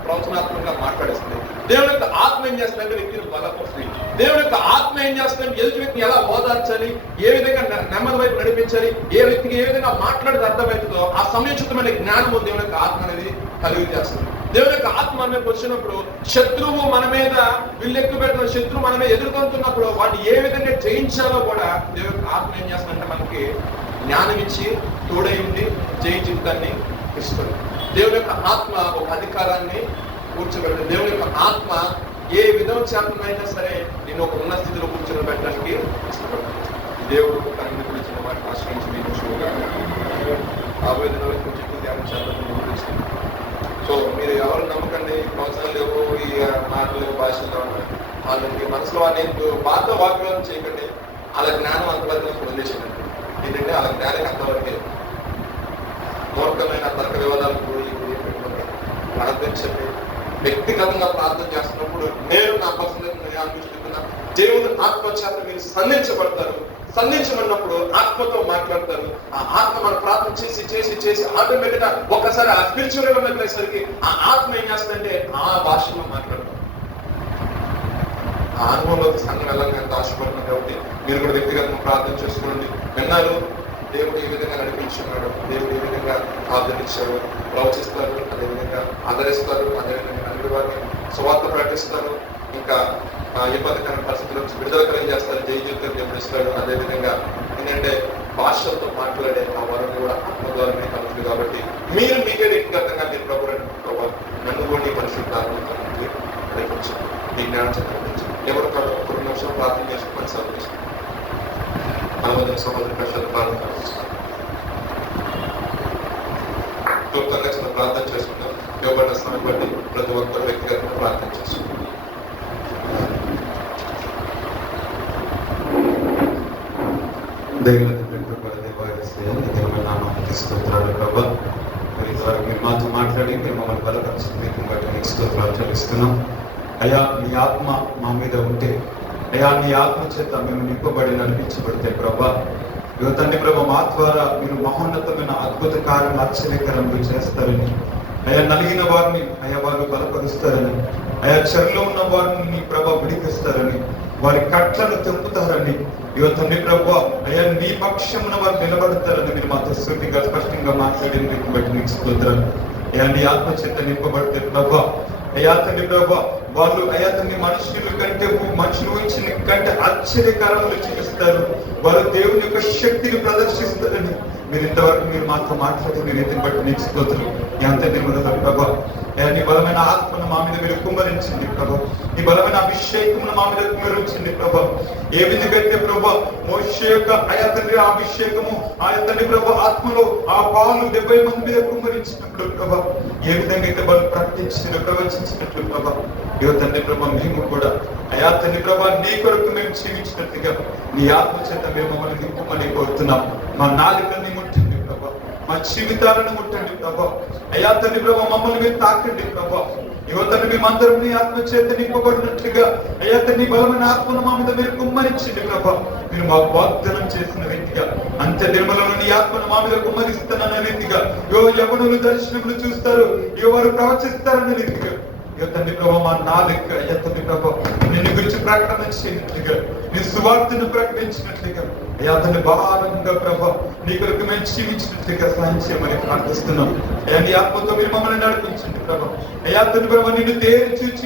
ప్రవచనాత్మకంగా మాట్లాడేస్తుంది. దేవుని యొక్క ఆత్మ ఏం చేస్తుందంటే వ్యక్తిని బలపరుస్తుంది. దేవుని యొక్క ఆత్మ ఏం చేస్తుందంటే ఎదుటి వ్యక్తిని ఎలా ఓదార్చాలి, ఏ విధంగా నెమ్మది వైపు నడిపించాలి, ఏ వ్యక్తికి ఏ విధంగా మాట్లాడేది అర్థమవుతుందో ఆ సమయోచితమైన జ్ఞానము దేవుని యొక్క ఆత్మ అనేది కలిగి చేస్తుంది. దేవుని యొక్క ఆత్మ మన మీద వచ్చినప్పుడు శత్రువు మన మీద వీళ్ళెక్కు పెట్టిన శత్రువు మన మీద ఎదుర్కొంటున్నప్పుడు వాటిని ఏ విధంగా జయించాలో కూడా దేవుని యొక్క ఆత్మ ఏం చేస్తుందంటే మనకి జ్ఞానం ఇచ్చి తోడై ఉండి జయ జీవితాన్ని ఇస్తుంది. దేవుని యొక్క ఆత్మ ఒక అధికారాన్ని కూర్చోబెట్టి దేవుని యొక్క ఆత్మ ఏ విధం చేతనైనా సరే నేను ఒక ఉన్న స్థితిలో కూర్చొని పెట్టడానికి ఇష్టపడతాను. దేవుడు తనని గురించిన వాటిని ఆశ్రయించి ఆవేదనలో కొంచెం ధ్యానం చేద్దాం. సో మీరు ఎవరు నమ్మకండి, ప్రవచనాలు లేవు, ఈ మాటలు లేవు, భాషలు వాళ్ళకి మనసులో అనేది పాత వాగ్దానం చేయకండి. వాళ్ళ జ్ఞానం అంతవరకు వదిలేసేయండి. ఏంటంటే వాళ్ళ జ్ఞానం అంతవరకే మూర్ఖమైన తర్క వివాదాలకు ప్రార్థించండి. వ్యక్తిగతంగా ప్రార్థన చేస్తున్నప్పుడు నేను నా పర్సనల్గా అనిపిస్తున్నా దేవుని ఆత్మ చేత మీరు సంధించబడతారు. సంధించబడినప్పుడు ఆత్మతో మాట్లాడతారు. ఆ ఆత్మ మనం ప్రార్థన చేసి చేసి చేసి ఆటోమేటిక్ గా ఒక్కసారి ఆ స్పిరిచువల్ వెళ్ళేసరికి ఆ ఆత్మ ఏం చేస్తుందంటే ఆ భాషలో మాట్లాడతారు. ఆ అనుభవంలోకి సంఘం వెళ్ళాలని ఎంత ఆశపడుతుంది. కాబట్టి మీరు కూడా వ్యక్తిగతంగా ప్రార్థన చేసుకోండి. విన్నారు దేవుడు ఏ విధంగా నడిపించున్నాడు, దేవుడు ఏ విధంగా ఆదరించాడు, ప్రవచిస్తారు, అదేవిధంగా ఆదరిస్తారు, అదేవిధంగా నలుగురి వారిని సువార్త ప్రకటిస్తారు, ఇంకా ఇబ్బందికరమైన పరిస్థితుల నుంచి విడుదల కలిగజేస్తారు, జయ జీవితం దేవుడిస్తాడు. అదేవిధంగా ఏంటంటే భాషలతో మాట్లాడే ఆ వరం కూడా ఆత్మ ద్వారా మీకు కలుగుతుంది. కాబట్టి మీరు మీకే వ్యక్తిగతంగా మీరు ప్రభుత్వ నన్ను కూడా పరిస్థితి నడిపించారు, మీ జ్ఞానం చదివించారు. ఎవరు ఒక 2 నిమిషాలు ప్రార్థన చేసుకుని సర్విస్తారు. సహోదరి ప్రశ్నలు క్లుప్తంగా చిన్న ప్రార్థన చేసుకుంటాం. ఇవ్వబడిన సమయం బట్టి ప్రతి ఒక్కరు వ్యక్తిగతంగా ప్రార్థన చేసుకుంటాం. దైవ స్తోత్రాలు ప్రభా. మాతో మాట్లాడి మీరు మమ్మల్ని బలపరిచిన మీకు బట్టి నీకు స్తోత్రాలు చెల్లిస్తున్నాం. అయ్యా నీ ఆత్మ మా మీద ఉంటే, అయ్యా నీ ఆత్మ చేత మేము నింపబడి నడిపించబడితే ప్రభా, తండ్రి ప్రభా మా ద్వారా మీరు మహోన్నతమైన అద్భుత కార్యం ఆశ్చర్యకరంగా చేస్తారని, అయ్యా నలిగిన వారిని అయ్యా వారు బలపరుస్తారని, అయ్యా చెరలో ఉన్న వారిని నీ ప్రభా విడిపిస్తారని, వారి కట్లను తెంపుతారని, తండ్రి ప్రభా అయ్యా నీ పక్షమున వారు నిలబడతారని మీరు మాతో సూటిగా స్పష్టంగా మాట్లాడింది బట్టి నీకు స్తోత్రాలు. అయ్యా నీ ఆత్మ చేత నింపబడితే ప్రభా, అయ్యా తండ్రి ప్రభా వాళ్ళు అయ్యా తండ్రి మనుషుల కంటే మనుషులు ఇచ్చిన కంటే ఆశ్చర్యకారములు చూపిస్తారు, వారు దేవుని యొక్క శక్తిని ప్రదర్శిస్తారని మీరు ఇంతవరకు మీరు మాతో మాట్లాడి మీరు ఎత్తిని బట్టి నీకు స్తోత్రం. ఎంత నిర్మల ప్రభా, నీ బలమైన ఆత్మను మా మీద మీరు కుమ్మరించింది ప్రభా, నీ బలమైన అభిషేకమును మా మీద కుమ్మరించింది ప్రభా. ఏ విధంగా అయితే ప్రభా మోషే యొక్క అయా తండ్రి అభిషేకము ఆయా తండ్రి ప్రభా ఆత్మలో ఆ పాలు 70 మంది మీద కుమ్మరించినప్పుడు ప్రభా, ఏ విధంగా అయితే వాళ్ళు ప్రవచించినట్లు ప్రభా, తండ్రి ప్రభా మేము కూడా అయా తండ్రి ప్రభా నీ కొరకు మేము జీవించినట్టుగా నీ ఆత్మ చేత మేము మమ్మల్ని నింపమని కోరుతున్నాం. మా నాలుకని ముట్టండి ప్రభా, మా జీవితాలను ముట్టండి ప్రభా, అయా తండ్రి ప్రభా మమ్మల్ని మీరు తాకండి ప్రభా. యువతని మేమందరం నీ ఆత్మ చేత నింపబడినట్లుగా అయ్యా తండ్రి బలమైన ఆత్మను మా మీద మీరు కుమ్మరించండి ప్రభా. మీరు మాకు వాగ్దానం చేసిన రీతిగా అంత్య నిర్మలను నీ ఆత్మను మా మీద కుమ్మరిస్తానన్న రీతిగా యవనులు దర్శనములు చూస్తారు, వారు ప్రవచిస్తారన్న రీతిగా తండ్రి ప్రభా మా నాలుక అయ్యా తండ్రి ప్రభా నిన్ను గురించి ప్రకటన చేయనట్లుగా, నీ సువార్తను ప్రకటించినట్లుగా అయ్యా తండ్రి భారంగా ప్రభా నీ కొరకు మేము జీవించినట్లుగా సహాయం చేయమని ప్రార్థిస్తున్నాం. అయ్యా నీ ఆత్మతో మీరు మమ్మల్ని నడిపించండి ప్రభా. అయ్యా తండ్రి ప్రభా నిన్ను తేరి చూచి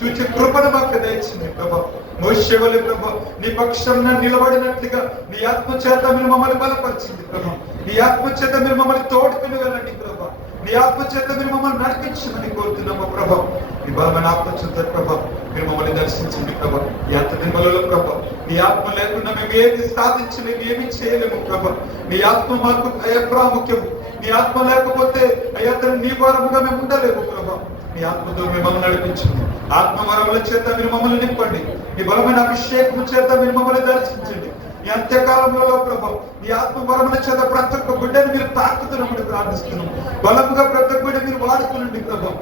చూచి కృపను మాకు దయచింది ప్రభా. మోషే వలె ప్రభా నీ పక్షంగా నిలబడినట్లుగా నీ ఆత్మ చేత మీరు మమ్మల్ని బలపరిచింది ప్రభా. నీ ఆత్మ చేత మీరు మమ్మల్ని తోడుకుని వెళ్ళండి ప్రభా. నీ ఆత్మ చేత మీరు మమ్మల్ని నడిపించమని కోరుతున్నాము ప్రభా. నీ బలమైన ఆత్మ చేత ప్రభా మీరు మమ్మల్ని దర్శించండి ప్రభా. ఈ అంత నిర్మలలో ప్రభా నీ ఆత్మ లేకుండా మేము ఏమి సాధించలేము, ఏమి చేయలేము ప్రభా. నీ ఆత్మ మాకు ప్రాముఖ్యము. నీ ఆత్మ లేకపోతే అయ్యా నీ వారముగా మేము ఉండలేము ప్రభా. నీ ఆత్మతో మిమ్మల్ని నడిపించండి. ఆత్మ వరముల చేత మీరు మమ్మల్ని నింపండి. నీ బలమైన అభిషేకం చేత మీరు మమ్మల్ని దర్శించండి. ఈ అంత్యకాలంలో ప్రభా ఈ ఆత్మ వరముల చేత ప్రతి ఒక్క బిడ్డను మీరు తాకుతున్నప్పుడు ప్రార్థిస్తున్నాం. బలముగా ప్రతి ఒక్క బిడ్డ మీరు వాడుకునండి ప్రభా.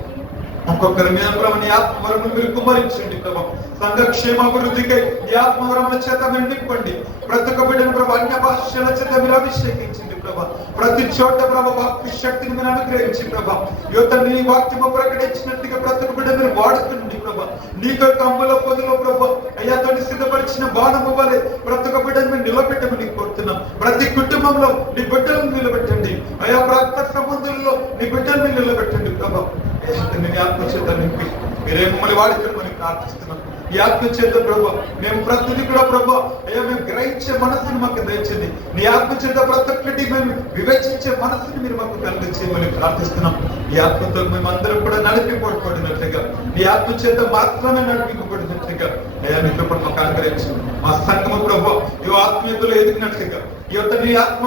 ఒక్కొక్కరి మీద ప్రభు నీ ఆత్మ వరములు మీరు కుమ్మరించండి ప్రభా. సంఘక్షేమ అభివృద్ధికై ఈ ఆత్మ వరముల చేత మీరు నింపండి. ప్రతి ఒక్క బిడ్డను ప్రభు అన్య భాషల చేత మీరు అభిషేకించండి ప్రభా. ప్రతి చోట ప్రభు వాక్య శక్తిని మీరు అనుగ్రహించి ప్రభా యువత నీ వాక్యము ప్రకటించినట్టుగా ప్రతి ఒక్క బిడ్డ మీరు వాడుతుంది ప్రభా. నీకు కమ్మల పొదిలో ప్రభా అయ్యా తోటి సిద్ధపరిచిన బాణము వలె ప్రతి ఒక్క బిడ్డను మీరు నిలబెట్టమని కోరుతున్నాం. ప్రతి కుటుంబంలో నీ బిడ్డలను నిలబెట్టండి అయ్యా. రక్త సంబంధంలో నీ బిడ్డలను నిలబెట్టండి ప్రభా. నీ ఆత్మ చేత నింపి మీరే మమ్మల్ని వాడుకోమని ప్రార్థిస్తున్నాం. ఈ ఆత్మ చేత ప్రభా మేము ప్రతిదీ కూడా ప్రభా అయ్యా మేము గ్రహించే మనసుని మాకు దయచేయండి. నీ ఆత్మ చేత ప్రతి ఒక్కటి మేము వివేచించే మనసుని మీరు మాకు కలిగించేయమని ప్రార్థిస్తున్నాం. ఈ ఆత్మతో మేము అందరం కూడా నడిపింపబడినట్లుగా, ఈ ఆత్మ చేత మాత్రమే నడిపింపబడినట్లుగా అయ్యా మీ కృపను మాకు అనుగ్రహించండి. మా సంఘము ప్రభా ఈ ఆత్మీయతలో ఎదిగినట్లుగా యువత నీ ఆత్మ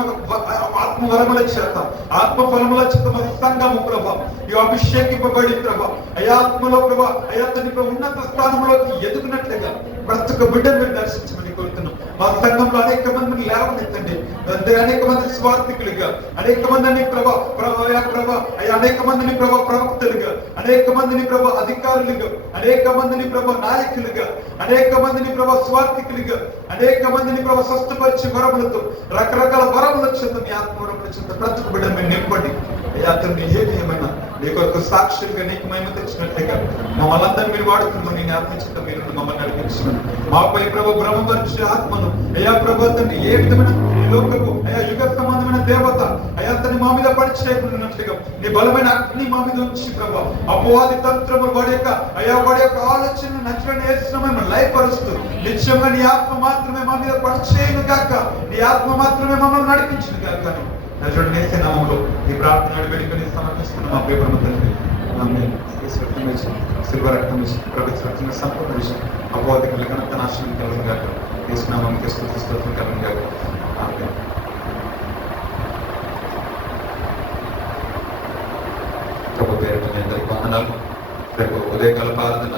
వరముల చేత ఆత్మ ఫలముల చేత మా సంఘము ప్రభా ఈ అభిషేకింపబడి ప్రభా అయ్యా ఆత్మలో ప్రభా అయ్యా తన ఉన్నత స్థానంలోకి ఎదుగునట్లుగా ప్రతి ఒక్క బిడ్డను మీరు దర్శించమని కోరుతున్నాం. మా సంఘంలో అనేక మందిని లేవనెత్తండి. అనేక మంది స్వార్థికులుగా, అనేక మందిని ప్రభా అనేక మందిని ప్రభా ప్రవక్తలుగా, అనేక మందిని ప్రభా అధికారులుగా, అనేక మందిని ప్రభా నాయకులుగా, అనేక మందిని ప్రభా స్వార్థికులుగా, అనేక మందిని ప్రభా స్వస్థపరిచే వరములతో రకరకాల వరముల చేత మీ ఆత్మవరముల చేత ప్రతి ఒక్క బిడ్డను మీరు నింపండి అయ్యా. తండ్రి ఏది ఏమైనా నీ కొరకు సాక్షులుగా నీకు మహిమ తెచ్చినట్లుగా మమ్మల్ని అందరినీ మీరు వాడుతున్నాం. నీ ఆత్మ చేత మీరు మమ్మల్ని నడిపించండి. మాపై ప్రభు బ్రహ్మపరిచే ఆత్మను అయ్యా ప్రభు తండ్రి ఏ విధమైన లోకము అయ్యా యుగ సంబంధమైన దేవత అయ్యా తన మా మీద పరిచయకున్నట్లుగా నీ బలమైన అగ్ని మా మీద ఉంచి ప్రభా అపవాది తంత్రములు వాడి యొక్క ఆలోచన నచ్చని వేసిన లయపరుస్తూ నిత్యంగా నీ ఆత్మ మాత్రమే మా మీద పరిచయను కాక, నీ ఆత్మ మాత్రమే మమ్మల్ని నడిపించను కాక నజరుడు నేసే నామములో ఈ ప్రార్థన వేడుకని సమర్పిస్తున్నాం. మా ప్రియమైన తండ్రి ఆమేన్. సిల్వర్ రక్తం ప్రభుత్వ రక్తం సంపూర్ణ విషయం అపవాది కలిగినంత నాశనం కలుగును గాక. యేసు నామములో స్తుతి కలుగును గాక. ఆమేన్. ప్రభు పేరిట మీ అందరికీ వందనాలు. రేపు ఉదయకాల ప్రార్థన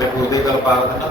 రేపు ఉదయకాల ప్రార్థన